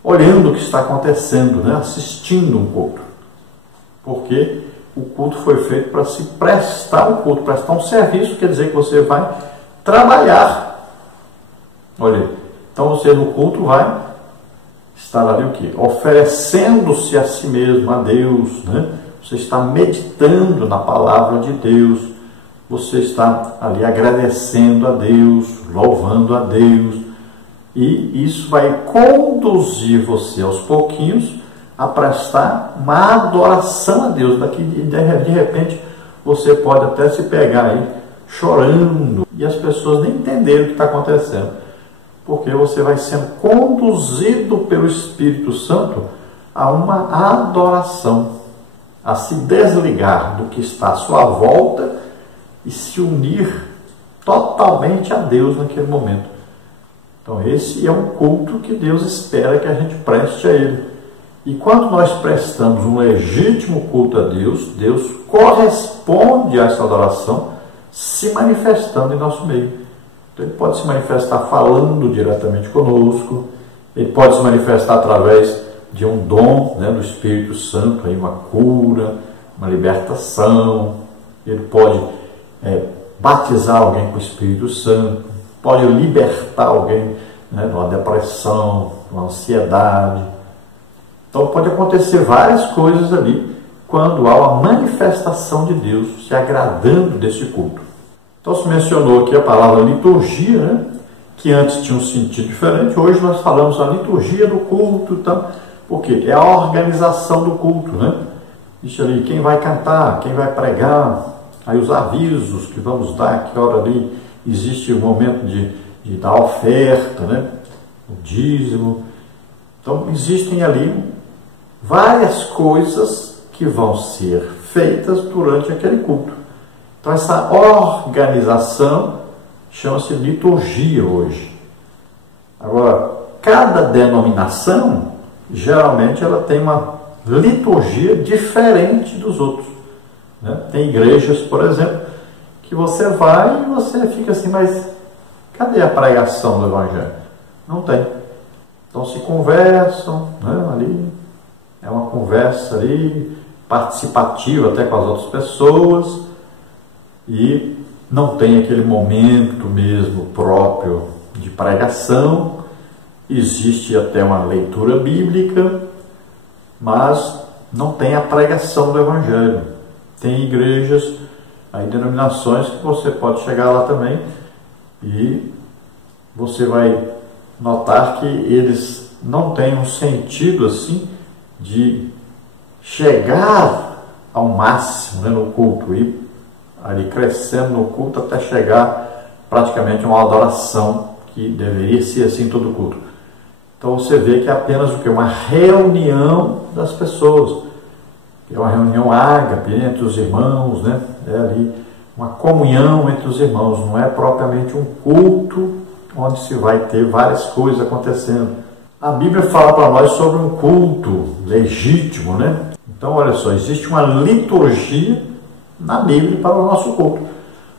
olhando o que está acontecendo, né? Assistindo um culto. Porque o culto foi feito para se prestar um culto, prestar um serviço, quer dizer que você vai trabalhar. Olha, então você no culto vai estar ali o quê? Oferecendo-se a si mesmo, a Deus, né? Você está meditando na palavra de Deus, você está ali agradecendo a Deus, louvando a Deus, e isso vai conduzir você aos pouquinhos a prestar uma adoração a Deus. Daqui de repente você pode até se pegar aí chorando e as pessoas nem entenderem o que está acontecendo, porque você vai sendo conduzido pelo Espírito Santo a uma adoração, a se desligar do que está à sua volta e se unir totalmente a Deus naquele momento. Então esse é um culto que Deus espera que a gente preste a Ele. E quando nós prestamos um legítimo culto a Deus, Deus corresponde a essa adoração se manifestando em nosso meio. Então ele pode se manifestar falando diretamente conosco, ele pode se manifestar através de um dom, né, do Espírito Santo, aí uma cura, uma libertação. Ele pode batizar alguém com o Espírito Santo, pode libertar alguém, né, de uma depressão, de uma ansiedade. Então pode acontecer várias coisas ali quando há uma manifestação de Deus se agradando desse culto. Então se mencionou aqui a palavra liturgia, né, que antes tinha um sentido diferente. Hoje nós falamos a liturgia do culto, então, porque é a organização do culto, né? Diz ali quem vai cantar, quem vai pregar, aí os avisos que vamos dar, que hora ali existe o momento de dar oferta, né? O dízimo. Então existem ali várias coisas que vão ser feitas durante aquele culto. Então essa organização chama-se liturgia hoje. Agora, cada denominação, geralmente ela tem uma liturgia diferente dos outros, né? Tem igrejas, por exemplo, que você vai e você fica assim, mas cadê a pregação do Evangelho? Não tem. Então se conversam, né, ali, é uma conversa ali, participativa até com as outras pessoas, e não tem aquele momento mesmo próprio de pregação. Existe até uma leitura bíblica, mas não tem a pregação do Evangelho. Tem igrejas, aí denominações que você pode chegar lá também e você vai notar que eles não têm um sentido assim de chegar ao máximo, né, no culto, e ali crescendo no culto até chegar praticamente a uma adoração que deveria ser assim em todo culto. Então você vê que é apenas o que? Uma reunião das pessoas. É uma reunião ágape entre os irmãos, né? É ali uma comunhão entre os irmãos, não é propriamente um culto onde se vai ter várias coisas acontecendo. A Bíblia fala para nós sobre um culto legítimo, né? Então olha só, existe uma liturgia na Bíblia para o nosso culto.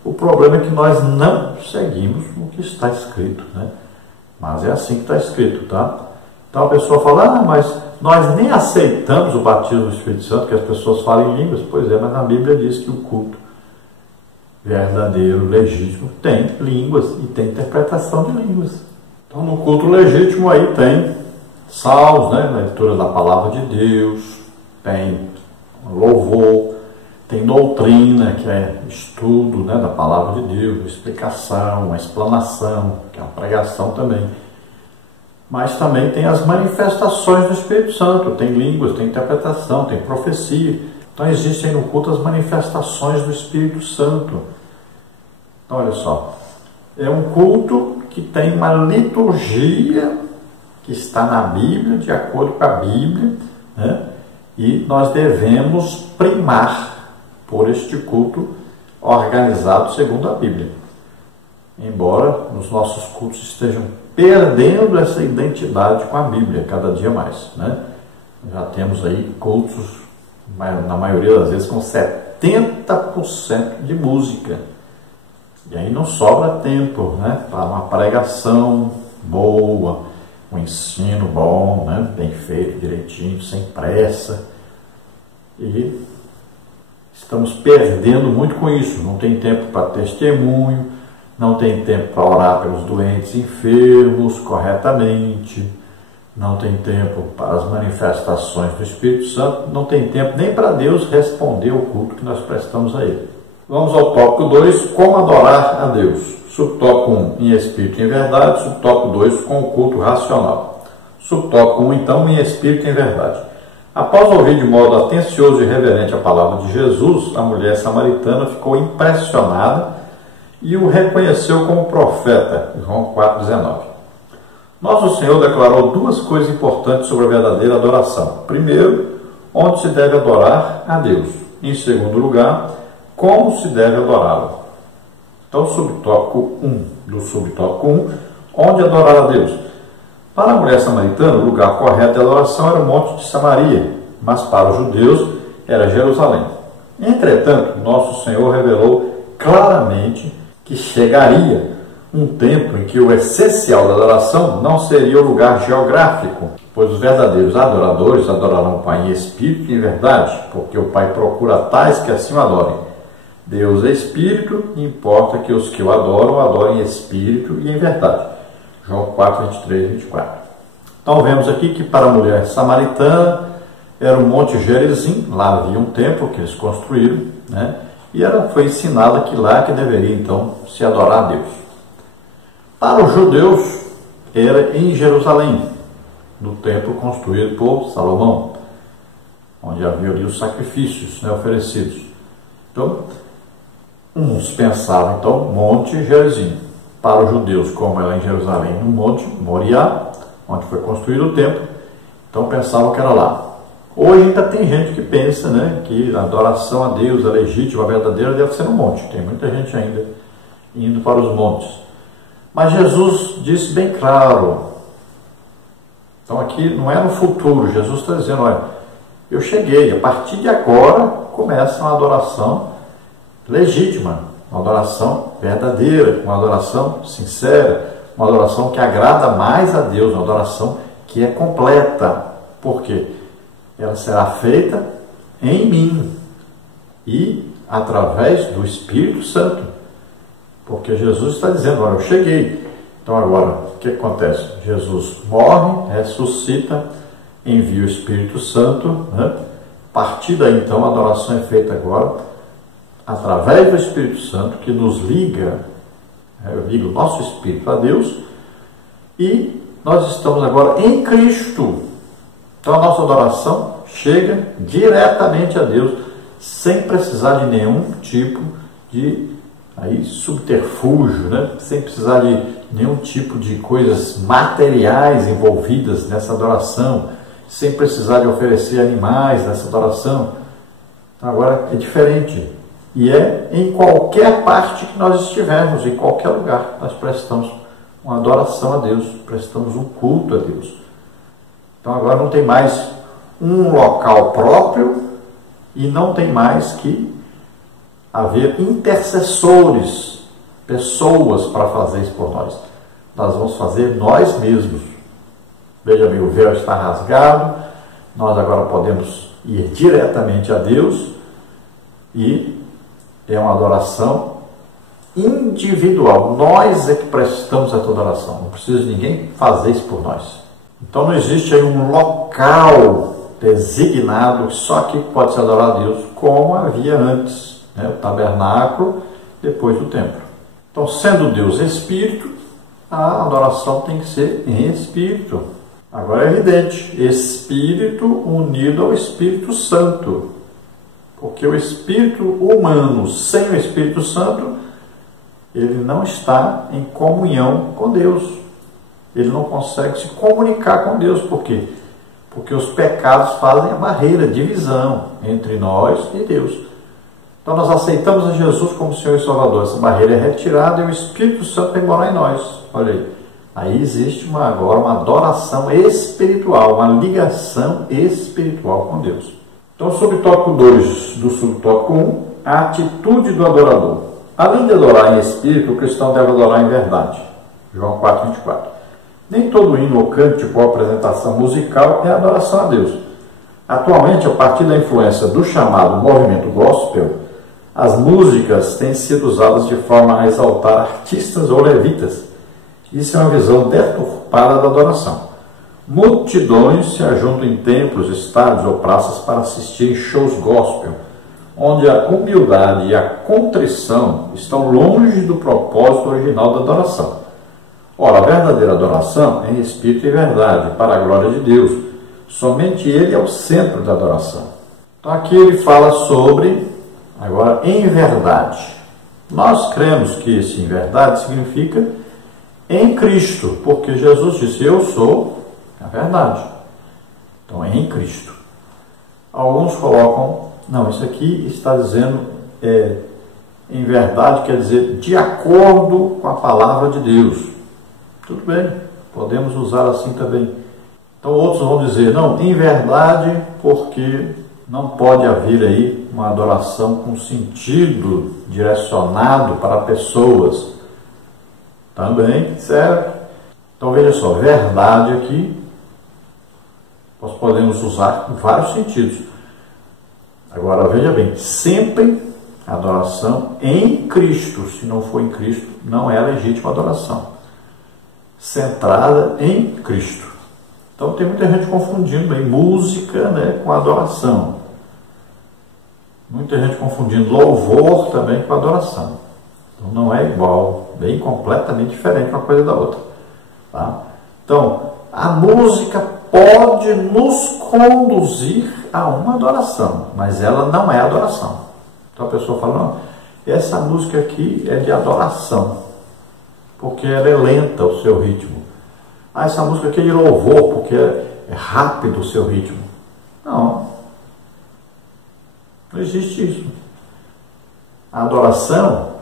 O problema é que nós não seguimos o que está escrito, né? Mas é assim que está escrito, tá? Então a pessoa fala, mas nós nem aceitamos o batismo do Espírito Santo, que as pessoas falam em línguas. Pois é, mas na Bíblia diz que o culto verdadeiro, legítimo, tem línguas e tem interpretação de línguas. Então no culto legítimo aí tem salmos, né? Leitura da palavra de Deus, tem louvor, tem doutrina, que é estudo, né, da palavra de Deus, explicação, explanação, que é a pregação também. Mas também tem as manifestações do Espírito Santo, tem línguas, tem interpretação, tem profecia. Então existem no culto as manifestações do Espírito Santo. Então olha só, é um culto que tem uma liturgia que está na Bíblia, de acordo com a Bíblia, né? E nós devemos primar por este culto organizado segundo a Bíblia. Embora nos nossos cultos estejam perdendo essa identidade com a Bíblia cada dia mais, né? Já temos aí cultos na maioria das vezes com 70% de música. E aí não sobra tempo, né, para uma pregação boa, um ensino bom, né, bem feito, direitinho, sem pressa. E estamos perdendo muito com isso. Não tem tempo para testemunho, não tem tempo para orar pelos doentes enfermos corretamente, não tem tempo para as manifestações do Espírito Santo, não tem tempo nem para Deus responder o culto que nós prestamos a Ele. Vamos ao tópico 2, como adorar a Deus. Subtópico 1, em espírito e em verdade. Subtópico 2, com o culto racional. Subtópico 1, então, em espírito e em verdade. Após ouvir de modo atencioso e reverente a palavra de Jesus, a mulher samaritana ficou impressionada e o reconheceu como profeta. João 4,19. Nosso Senhor declarou duas coisas importantes sobre a verdadeira adoração. Primeiro, onde se deve adorar a Deus. Em segundo lugar, como se deve adorá-lo. Então, subtópico 1 do subtópico 1, onde adorar a Deus. Para a mulher samaritana, o lugar correto de adoração era o Monte de Samaria, mas para os judeus era Jerusalém. Entretanto, nosso Senhor revelou claramente que chegaria um tempo em que o essencial da adoração não seria o lugar geográfico, pois os verdadeiros adoradores adorarão o Pai em espírito e em verdade, porque o Pai procura tais que assim o adorem. Deus é espírito e importa que os que o adorem em espírito e em verdade. João 4, 23 e 24. Então vemos aqui que para a mulher samaritana era o Monte Gerizim, lá havia um templo que eles construíram, né? E ela foi ensinada que lá que deveria então se adorar a Deus. Para os judeus era em Jerusalém, no templo construído por Salomão, onde havia ali os sacrifícios, né, oferecidos. Então, uns pensavam, então, Monte Gerizim. Para os judeus, como era em Jerusalém, no Monte Moriá, onde foi construído o templo, então pensavam que era lá. Hoje ainda tem gente que pensa, né, que a adoração a Deus, a legítima, a verdadeira, deve ser no monte. Tem muita gente ainda indo para os montes. Mas Jesus disse bem claro. Então aqui não é no futuro. Jesus está dizendo, olha, eu cheguei, a partir de agora começa uma adoração legítima, uma adoração verdadeira, uma adoração sincera, uma adoração que agrada mais a Deus, uma adoração que é completa. Por quê? Ela será feita em mim e através do Espírito Santo. Porque Jesus está dizendo, olha, eu cheguei. Então agora, o que acontece? Jesus morre, ressuscita, envia o Espírito Santo, né? A partir daí, então, a adoração é feita agora através do Espírito Santo, que nos liga, eu ligo o nosso Espírito a Deus, e nós estamos agora em Cristo. Então a nossa adoração chega diretamente a Deus, sem precisar de nenhum tipo de subterfúgio, né? Sem precisar de nenhum tipo de coisas materiais envolvidas nessa adoração, sem precisar de oferecer animais nessa adoração. Então agora é diferente. E é em qualquer parte que nós estivermos, em qualquer lugar, nós prestamos uma adoração a Deus, prestamos um culto a Deus. Então agora não tem mais um local próprio e não tem mais que haver intercessores, pessoas para fazer isso por nós. Nós vamos fazer nós mesmos. Veja bem, o véu está rasgado, nós agora podemos ir diretamente a Deus e é uma adoração individual. Nós é que prestamos essa adoração, não precisa de ninguém fazer isso por nós. Então não existe aí um local designado só que pode se adorar a Deus, como havia antes, né? O tabernáculo, depois do templo. Então, sendo Deus Espírito, a adoração tem que ser em Espírito. Agora é evidente, Espírito unido ao Espírito Santo. Porque o Espírito humano sem o Espírito Santo, ele não está em comunhão com Deus. Ele não consegue se comunicar com Deus. Por quê? Porque os pecados fazem a barreira, a divisão entre nós e Deus. Então nós aceitamos a Jesus como Senhor e Salvador. Essa barreira é retirada e o Espírito Santo vem morar em nós. Olha aí. Aí existe agora uma adoração espiritual, uma ligação espiritual com Deus. Então, subtópico 2 do subtópico 1, a atitude do adorador. Além de adorar em espírito, o cristão deve adorar em verdade. João 4,24. Nem todo hino ou cântico ou apresentação musical é adoração a Deus. Atualmente, a partir da influência do chamado movimento gospel, as músicas têm sido usadas de forma a exaltar artistas ou levitas. Isso é uma visão deturpada da adoração. Multidões se ajuntam em templos, estádios ou praças para assistir shows gospel, onde a humildade e a contrição estão longe do propósito original da adoração. Ora, a verdadeira adoração é em espírito e verdade, para a glória de Deus. Somente Ele é o centro da adoração. Então aqui ele fala sobre, agora, em verdade. Nós cremos que esse em verdade significa em Cristo, porque Jesus disse, eu sou a verdade. Então, é em Cristo. Alguns colocam, não, isso aqui está dizendo, em verdade, quer dizer, de acordo com a palavra de Deus. Tudo bem, podemos usar assim também. Então, outros vão dizer, não, em verdade, porque não pode haver aí uma adoração com sentido direcionado para pessoas. Também serve. Então, veja só, verdade aqui, nós podemos usar em vários sentidos. Agora, veja bem, sempre adoração em Cristo. Se não for em Cristo, não é legítima adoração. Centrada em Cristo. Então, tem muita gente confundindo aí música, né, com adoração. Muita gente confundindo louvor também com adoração. Então, não é igual, bem completamente diferente uma coisa da outra. Tá? Então, a música pode nos conduzir a uma adoração, mas ela não é adoração. Então a pessoa fala, não, essa música aqui é de adoração, porque ela é lenta o seu ritmo. Ah, essa música aqui é de louvor, porque é rápido o seu ritmo. Não existe isso. A adoração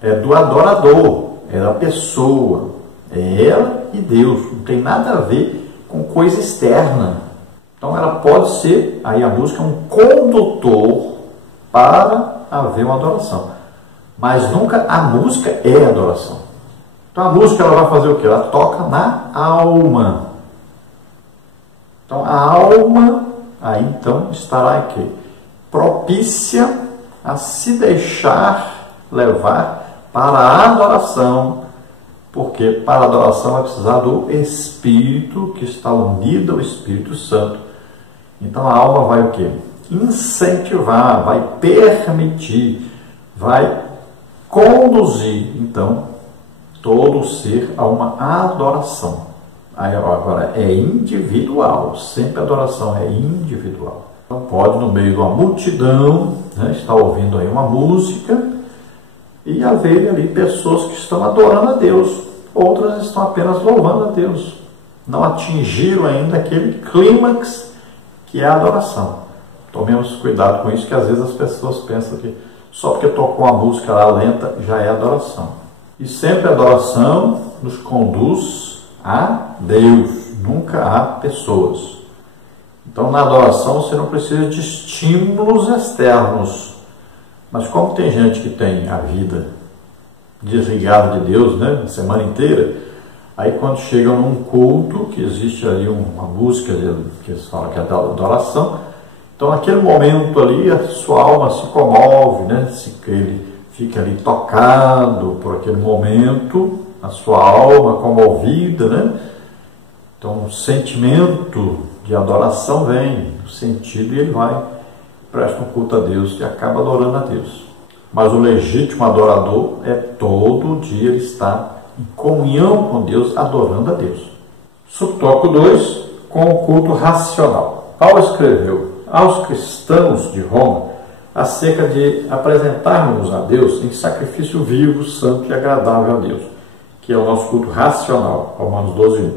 é do adorador, é da pessoa, é ela e Deus, não tem nada a ver com coisa externa. Então ela pode ser, aí a música é um condutor para haver uma adoração. Mas nunca a música é adoração. Então a música ela vai fazer o quê? Ela toca na alma. Então a alma, aí então estará aqui, propícia a se deixar levar para a adoração. Porque para a adoração vai precisar do Espírito que está unido ao Espírito Santo. Então a alma vai o quê? Incentivar, vai permitir, vai conduzir, então, todo o ser a uma adoração. Aí, agora, é individual, sempre a adoração é individual. Então pode, no meio de uma multidão, né, estar ouvindo aí uma música, e haver ali pessoas que estão adorando a Deus, outras estão apenas louvando a Deus. Não atingiram ainda aquele clímax que é a adoração. Tomemos cuidado com isso, que às vezes as pessoas pensam que só porque tocou uma música lá lenta já é adoração. E sempre a adoração nos conduz a Deus, nunca a pessoas. Então na adoração você não precisa de estímulos externos. Mas como tem gente que tem a vida desligada de Deus, né, a semana inteira, aí quando chegam num culto, que existe ali uma música que eles falam que é da adoração, então naquele momento ali a sua alma se comove, né, ele fica ali tocado por aquele momento, a sua alma comovida, né? Então o sentimento de adoração vem, o sentido, e ele vai, presta um culto a Deus e acaba adorando a Deus. Mas o legítimo adorador é todo dia ele está em comunhão com Deus, adorando a Deus. Subtópico 2, com o culto racional. Paulo escreveu aos cristãos de Roma acerca de apresentarmos a Deus em sacrifício vivo, santo e agradável a Deus, que é o nosso culto racional, Romanos 12:1.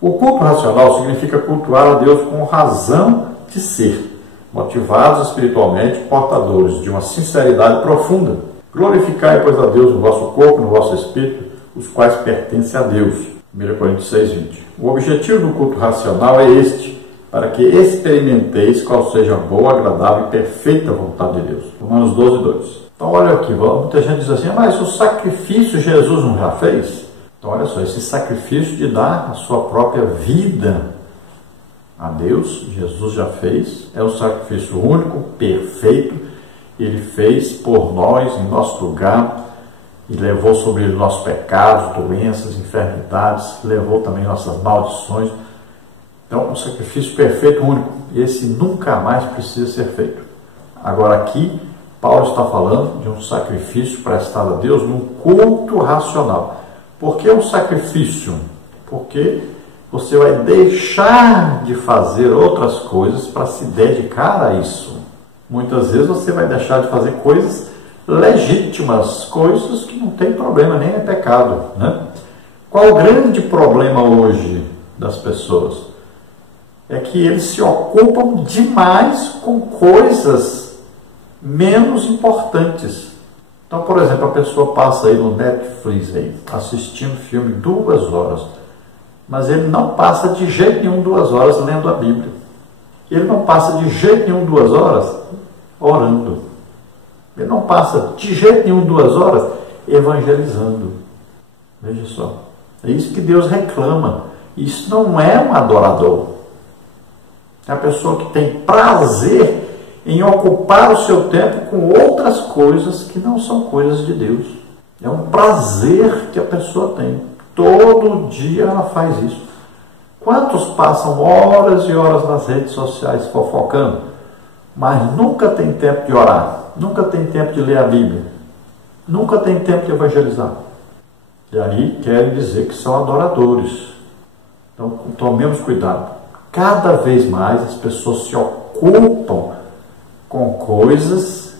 O culto racional significa cultuar a Deus com razão de ser, motivados espiritualmente, portadores de uma sinceridade profunda. Glorificai, pois, a Deus no vosso corpo, no vosso espírito, os quais pertencem a Deus. 1 Coríntios 6:20. O objetivo do culto racional é este, para que experimenteis qual seja a boa, agradável e perfeita vontade de Deus. Romanos 12, 2. Então olha aqui, muita gente diz assim, mas o sacrifício Jesus não já fez? Então olha só, esse sacrifício de dar a sua própria vida a Deus, Jesus já fez, é o sacrifício único, perfeito, ele fez por nós, em nosso lugar, e levou sobre ele nossos pecados, doenças, enfermidades, levou também nossas maldições. Então, um sacrifício perfeito, único, esse nunca mais precisa ser feito. Agora aqui, Paulo está falando de um sacrifício prestado a Deus num culto racional. Por que um sacrifício? Porque você vai deixar de fazer outras coisas para se dedicar a isso. Muitas vezes você vai deixar de fazer coisas legítimas, coisas que não tem problema, nem é pecado, né? Qual o grande problema hoje das pessoas? É que eles se ocupam demais com coisas menos importantes. Então, por exemplo, a pessoa passa aí no Netflix aí, assistindo filme 2 horas, mas ele não passa de jeito nenhum 2 horas lendo a Bíblia. Ele não passa de jeito nenhum 2 horas orando. Ele não passa de jeito nenhum 2 horas evangelizando. Veja só. É isso que Deus reclama. Isso não é um adorador. É a pessoa que tem prazer em ocupar o seu tempo com outras coisas que não são coisas de Deus. É um prazer que a pessoa tem. Todo dia ela faz isso. Quantos passam horas e horas nas redes sociais fofocando, mas nunca tem tempo de orar, nunca tem tempo de ler a Bíblia, nunca tem tempo de evangelizar? E aí querem dizer que são adoradores. Então tomemos cuidado. Cada vez mais as pessoas se ocupam com coisas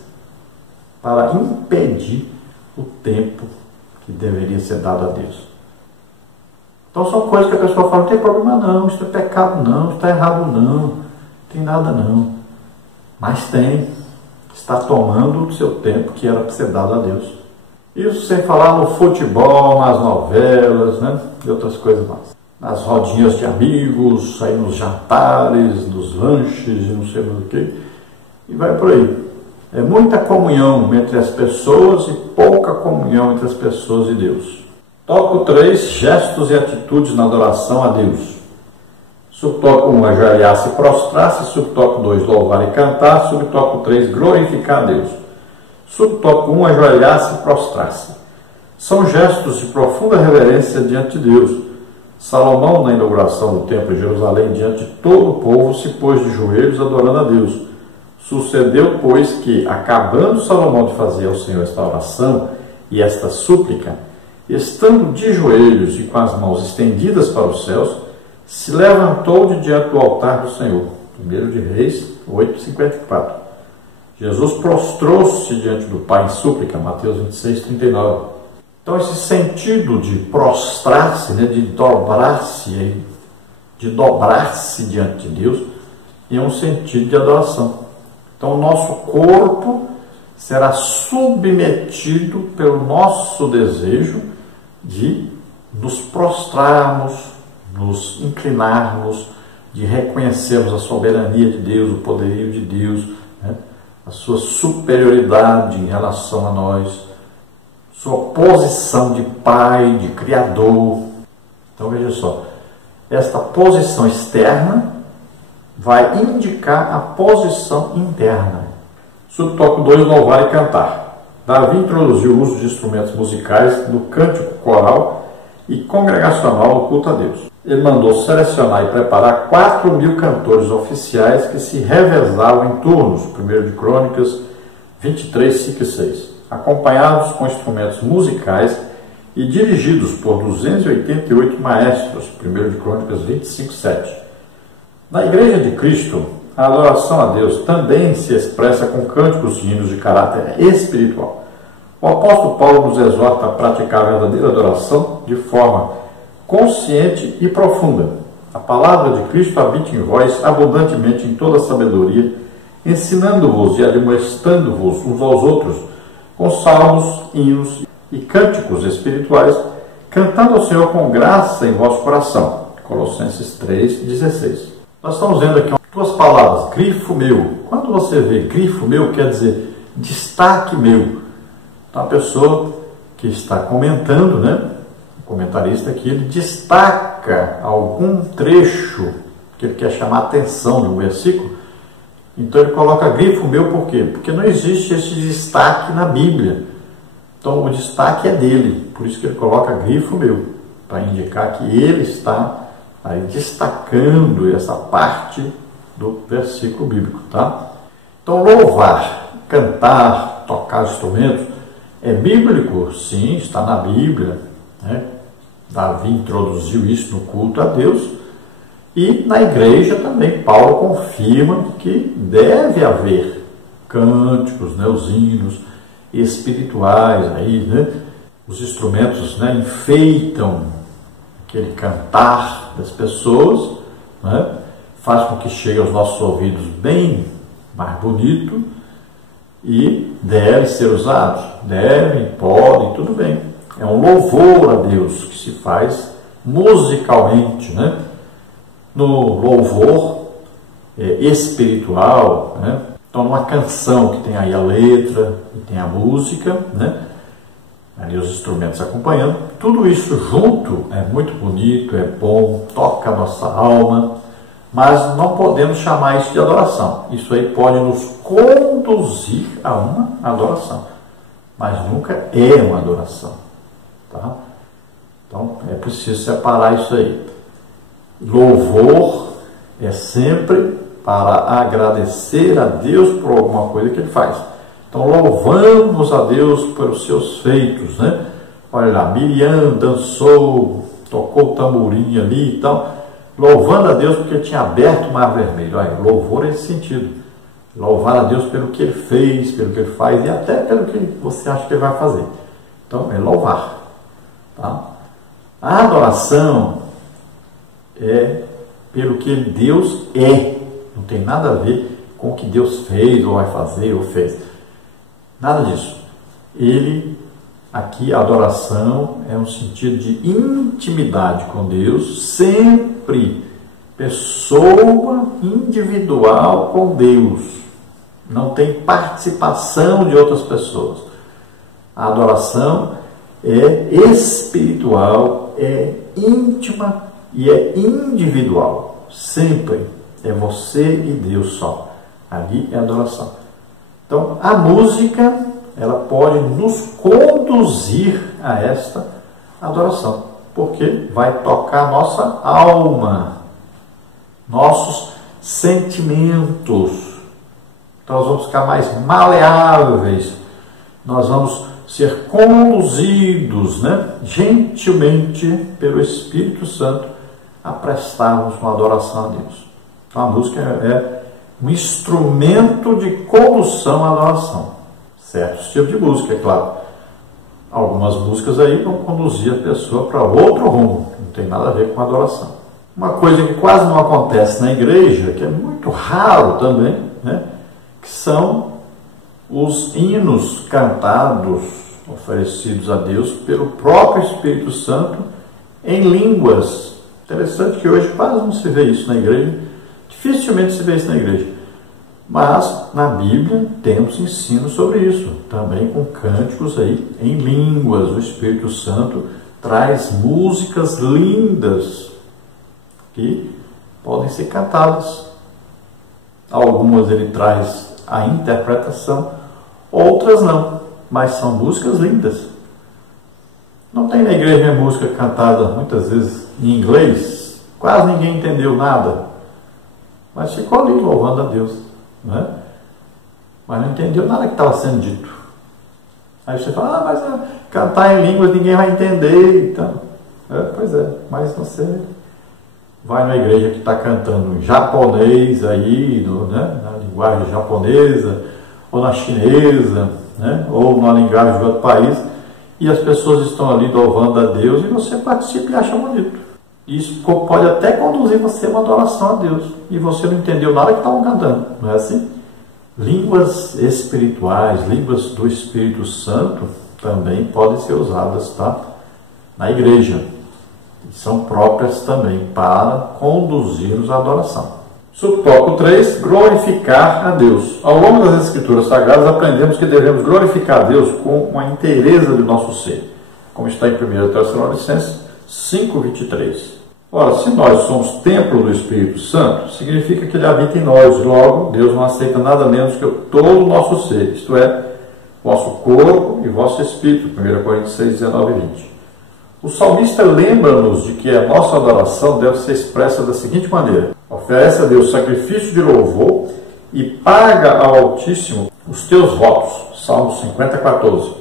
para impedir o tempo que deveria ser dado a Deus. Então são coisas que a pessoa fala, não tem problema não, isso é pecado não, isso está errado não tem nada não. Mas tem, está tomando o seu tempo que era para ser dado a Deus. Isso sem falar no futebol, nas novelas, né? E outras coisas mais. Nas rodinhas de amigos, aí nos jantares, nos lanches e não sei o que. E vai por aí. É muita comunhão entre as pessoas e pouca comunhão entre as pessoas e Deus. Tópico 3, gestos e atitudes na adoração a Deus. Subtópico 1, ajoelhar-se e prostrar-se. Subtópico 2, louvar e cantar. Subtópico 3, glorificar a Deus. Subtópico 1, ajoelhar-se e prostrar-se. São gestos de profunda reverência diante de Deus. Salomão, na inauguração do templo de Jerusalém, diante de todo o povo, se pôs de joelhos adorando a Deus. Sucedeu, pois, que, acabando Salomão de fazer ao Senhor esta oração e esta súplica, estando de joelhos e com as mãos estendidas para os céus, se levantou de diante do altar do Senhor. 1 de Reis 8:54. Jesus prostrou-se diante do Pai em súplica. Mateus 26:39. Então esse sentido de prostrar-se, né, de dobrar-se diante de Deus, é um sentido de adoração. Então o nosso corpo será submetido pelo nosso desejo de nos prostrarmos, nos inclinarmos, de reconhecermos a soberania de Deus, o poderio de Deus, né? A sua superioridade em relação a nós, sua posição de Pai, de Criador. Então veja só, esta posição externa vai indicar a posição interna. Subtópico 2, louvar e cantar. Davi introduziu o uso de instrumentos musicais no cântico coral e congregacional no culto a Deus. Ele mandou selecionar e preparar 4.000 cantores oficiais que se revezavam em turnos, 1 de Crônicas 23, 5 e 6, acompanhados com instrumentos musicais e dirigidos por 288 maestros, 1 de Crônicas 25, 7. Na Igreja de Cristo, a adoração a Deus também se expressa com cânticos e hinos de caráter espiritual. O apóstolo Paulo nos exorta a praticar a verdadeira adoração de forma consciente e profunda. A palavra de Cristo habita em vós abundantemente em toda a sabedoria, ensinando-vos e admoestando-vos uns aos outros com salmos, hinos e cânticos espirituais, cantando ao Senhor com graça em vosso coração. Colossenses 3:16. Nós estamos vendo aqui duas palavras, grifo meu. Quando você vê grifo meu, quer dizer destaque meu. Então a pessoa que está comentando, né, o comentarista aqui, ele destaca algum trecho que ele quer chamar a atenção de um versículo. Então ele coloca grifo meu por quê? Porque não existe esse destaque na Bíblia. Então o destaque é dele, por isso que ele coloca grifo meu, para indicar que ele está aí destacando essa parte do versículo bíblico, tá? Então louvar, cantar, tocar instrumentos é bíblico? Sim, está na Bíblia, né? Davi introduziu isso no culto a Deus e na igreja também Paulo confirma que deve haver cânticos, né, os hinos espirituais aí, né? Os instrumentos, né, enfeitam aquele cantar das pessoas, né? Faz com que chegue aos nossos ouvidos bem mais bonito e devem ser usados, devem, podem, tudo bem. É um louvor a Deus que se faz musicalmente, né? No louvor espiritual, né? Então, numa canção que tem aí a letra e tem a música, né? Ali os instrumentos acompanhando, tudo isso junto é muito bonito, é bom, toca a nossa alma, mas não podemos chamar isso de adoração. Isso aí pode nos conduzir a uma adoração, mas nunca é uma adoração, tá? Então é preciso separar isso aí. Louvor é sempre para agradecer a Deus por alguma coisa que Ele faz. Então louvamos a Deus pelos seus feitos, né? Olha lá, Miriam dançou, tocou o tamborim ali e tal, louvando a Deus porque tinha aberto o mar vermelho. Olha, louvor é esse sentido. Louvar a Deus pelo que Ele fez, pelo que Ele faz e até pelo que você acha que Ele vai fazer. Então é louvar, tá? A adoração é pelo que Deus é. Não tem nada a ver com o que Deus fez, ou vai fazer, ou fez. Nada disso. Ele, aqui, a adoração é um sentido de intimidade com Deus, sempre pessoa individual com Deus. Não tem participação de outras pessoas. A adoração é espiritual, é íntima e é individual. Sempre é você e Deus só. Ali é adoração. Então, a música, ela pode nos conduzir a esta adoração, porque vai tocar nossa alma, nossos sentimentos. Então, nós vamos ficar mais maleáveis, nós vamos ser conduzidos, né, gentilmente pelo Espírito Santo a prestarmos uma adoração a Deus. Então, a música é um instrumento de condução à adoração. Certos tipos de música, é claro. Algumas músicas aí vão conduzir a pessoa para outro rumo, não tem nada a ver com a adoração. Uma coisa que quase não acontece na igreja, que é muito raro também, né, que são os hinos cantados, oferecidos a Deus pelo próprio Espírito Santo em línguas. Interessante que hoje quase não se vê isso na igreja, dificilmente se vê isso na igreja. Mas na Bíblia temos ensino sobre isso, também com cânticos aí em línguas. O Espírito Santo traz músicas lindas que podem ser cantadas. Algumas ele traz a interpretação, outras não, mas são músicas lindas. Não tem na igreja música cantada muitas vezes em inglês, quase ninguém entendeu nada, mas ficou ali louvando a Deus, né? Mas não entendeu nada que estava sendo dito. Aí você fala, mas cantar em línguas ninguém vai entender, então. Pois é, mas você vai na igreja que está cantando em japonês aí, né, na linguagem japonesa, ou na chinesa, né, ou na linguagem de outro país, e as pessoas estão ali louvando a Deus e você participa e acha bonito. Isso pode até conduzir você a uma adoração a Deus, e você não entendeu nada que estavam cantando, não é assim? Línguas espirituais, línguas do Espírito Santo também podem ser usadas, tá, na igreja. São próprias também para conduzir-nos à adoração. Subtópico 3, glorificar a Deus. Ao longo das Escrituras Sagradas, aprendemos que devemos glorificar a Deus com a inteireza do nosso ser, como está em 1 Tessalonicenses 5:23. Ora, se nós somos templo do Espírito Santo, significa que Ele habita em nós. Logo, Deus não aceita nada menos que todo o nosso ser, isto é, vosso corpo e vosso espírito. 1 Coríntios 6, 19 e 20. O salmista lembra-nos de que a nossa adoração deve ser expressa da seguinte maneira: oferece a Deus sacrifício de louvor e paga ao Altíssimo os teus votos. Salmo 50:14.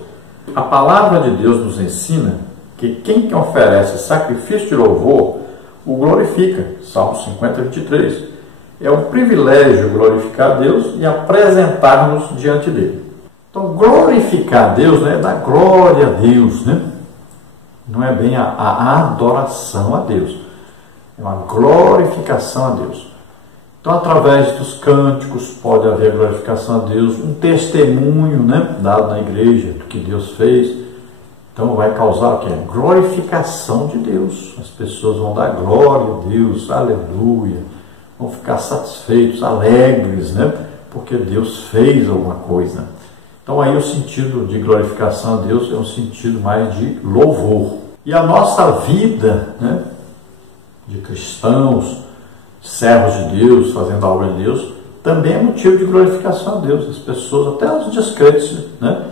A palavra de Deus nos ensina que quem oferece sacrifício de louvor o glorifica. Salmo 50:23. É um privilégio glorificar a Deus e apresentar-nos diante dele. Então, glorificar a Deus, né, é dar glória a Deus, né? Não é bem a adoração a Deus, é uma glorificação a Deus. Então, através dos cânticos, pode haver glorificação a Deus, um testemunho, né, dado na igreja do que Deus fez. Então, vai causar o quê? Glorificação de Deus. As pessoas vão dar glória a Deus, aleluia, vão ficar satisfeitos, alegres, né, porque Deus fez alguma coisa. Então aí o sentido de glorificação a Deus é um sentido mais de louvor. E a nossa vida, né, de cristãos, servos de Deus, fazendo a obra de Deus, também é motivo de glorificação a Deus. As pessoas, até os descrentes, né,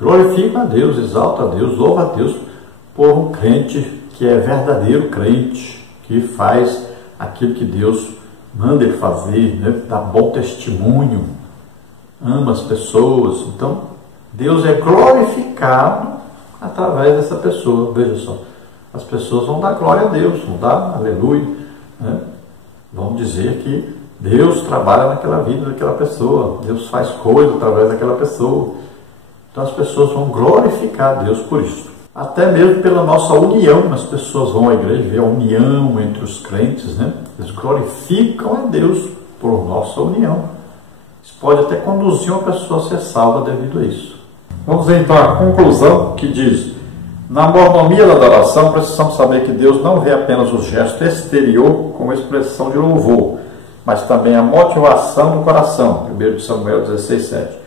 glorificam a Deus, exaltam a Deus, louvam a Deus por um crente que é verdadeiro crente, que faz aquilo que Deus manda ele fazer, né, dá bom testemunho, ama as pessoas. Então, Deus é glorificado através dessa pessoa. Veja só, as pessoas vão dar glória a Deus, vão dar aleluia, né? Vão dizer que Deus trabalha naquela vida daquela pessoa, Deus faz coisa através daquela pessoa. Então, as pessoas vão glorificar a Deus por isso. Até mesmo pela nossa união, as pessoas vão à igreja ver a união entre os crentes, né? Eles glorificam a Deus por nossa união. Isso pode até conduzir uma pessoa a ser salva devido a isso. Vamos então à conclusão que diz: na mordomia da adoração, precisamos saber que Deus não vê apenas o gesto exterior como expressão de louvor, mas também a motivação do coração. 1 Samuel 16:7.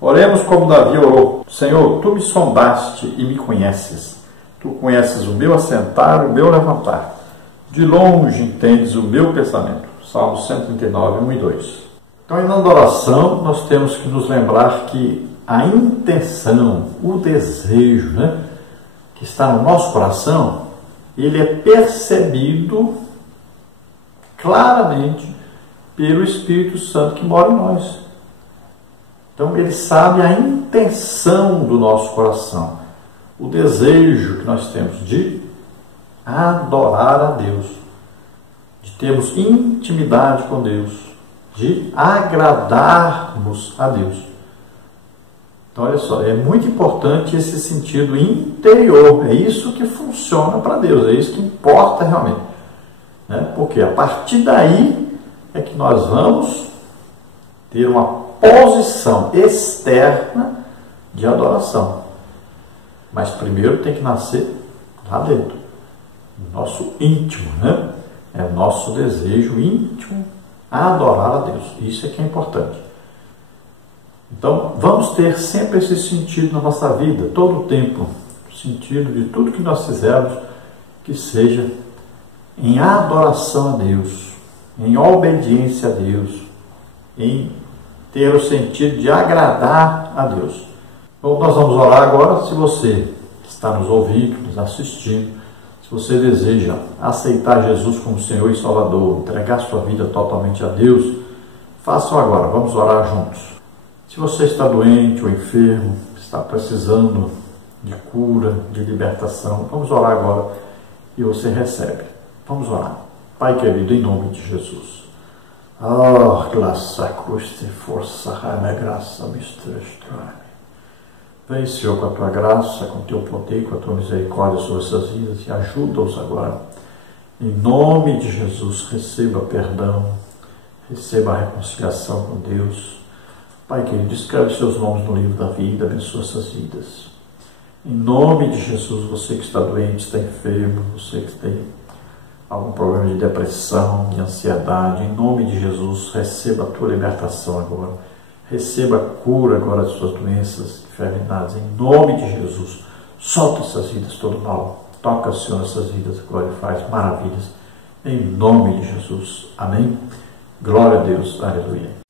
Oremos como Davi orou: Senhor, Tu me sondaste e me conheces. Tu conheces o meu assentar e o meu levantar. De longe entendes o meu pensamento. Salmo 139, 1 e 2. Então, na adoração, nós temos que nos lembrar que a intenção, o desejo, né, que está no nosso coração, ele é percebido claramente pelo Espírito Santo que mora em nós. Então, ele sabe a intenção do nosso coração, o desejo que nós temos de adorar a Deus, de termos intimidade com Deus, de agradarmos a Deus. Então, olha só, é muito importante esse sentido interior. É isso que funciona para Deus, é isso que importa realmente, né? Porque a partir daí é que nós vamos ter uma posição externa de adoração. Mas primeiro tem que nascer lá dentro, no nosso íntimo, né? É o nosso desejo íntimo a adorar a Deus. Isso é que é importante. Então, vamos ter sempre esse sentido na nossa vida, todo o tempo, o sentido de tudo que nós fizermos, que seja em adoração a Deus, em obediência a Deus, em ter o sentido de agradar a Deus. Bom, nós vamos orar agora. Se você está nos ouvindo, nos assistindo, se você deseja aceitar Jesus como Senhor e Salvador, entregar sua vida totalmente a Deus, faça-o agora. Vamos orar juntos. Se você está doente ou enfermo, está precisando de cura, de libertação, vamos orar agora e você recebe. Vamos orar. Pai querido, em nome de Jesus. Ah, graça, custe, força, raia, graça, mistrestrai. Vem, Senhor, com a Tua graça, com o Teu poder, com a Tua misericórdia sobre essas vidas e ajuda-os agora. Em nome de Jesus, receba perdão, receba a reconciliação com Deus. Pai querido, escreve seus nomes no livro da vida, abençoa essas vidas. Em nome de Jesus, você que está doente, está enfermo, você que tem algum problema de depressão, de ansiedade, em nome de Jesus, receba a tua libertação agora. Receba a cura agora de suas doenças, enfermidades, em nome de Jesus. Solta essas vidas todo mal. Toca, Senhor, nessas vidas agora e faz maravilhas. Em nome de Jesus. Amém. Glória a Deus. Aleluia.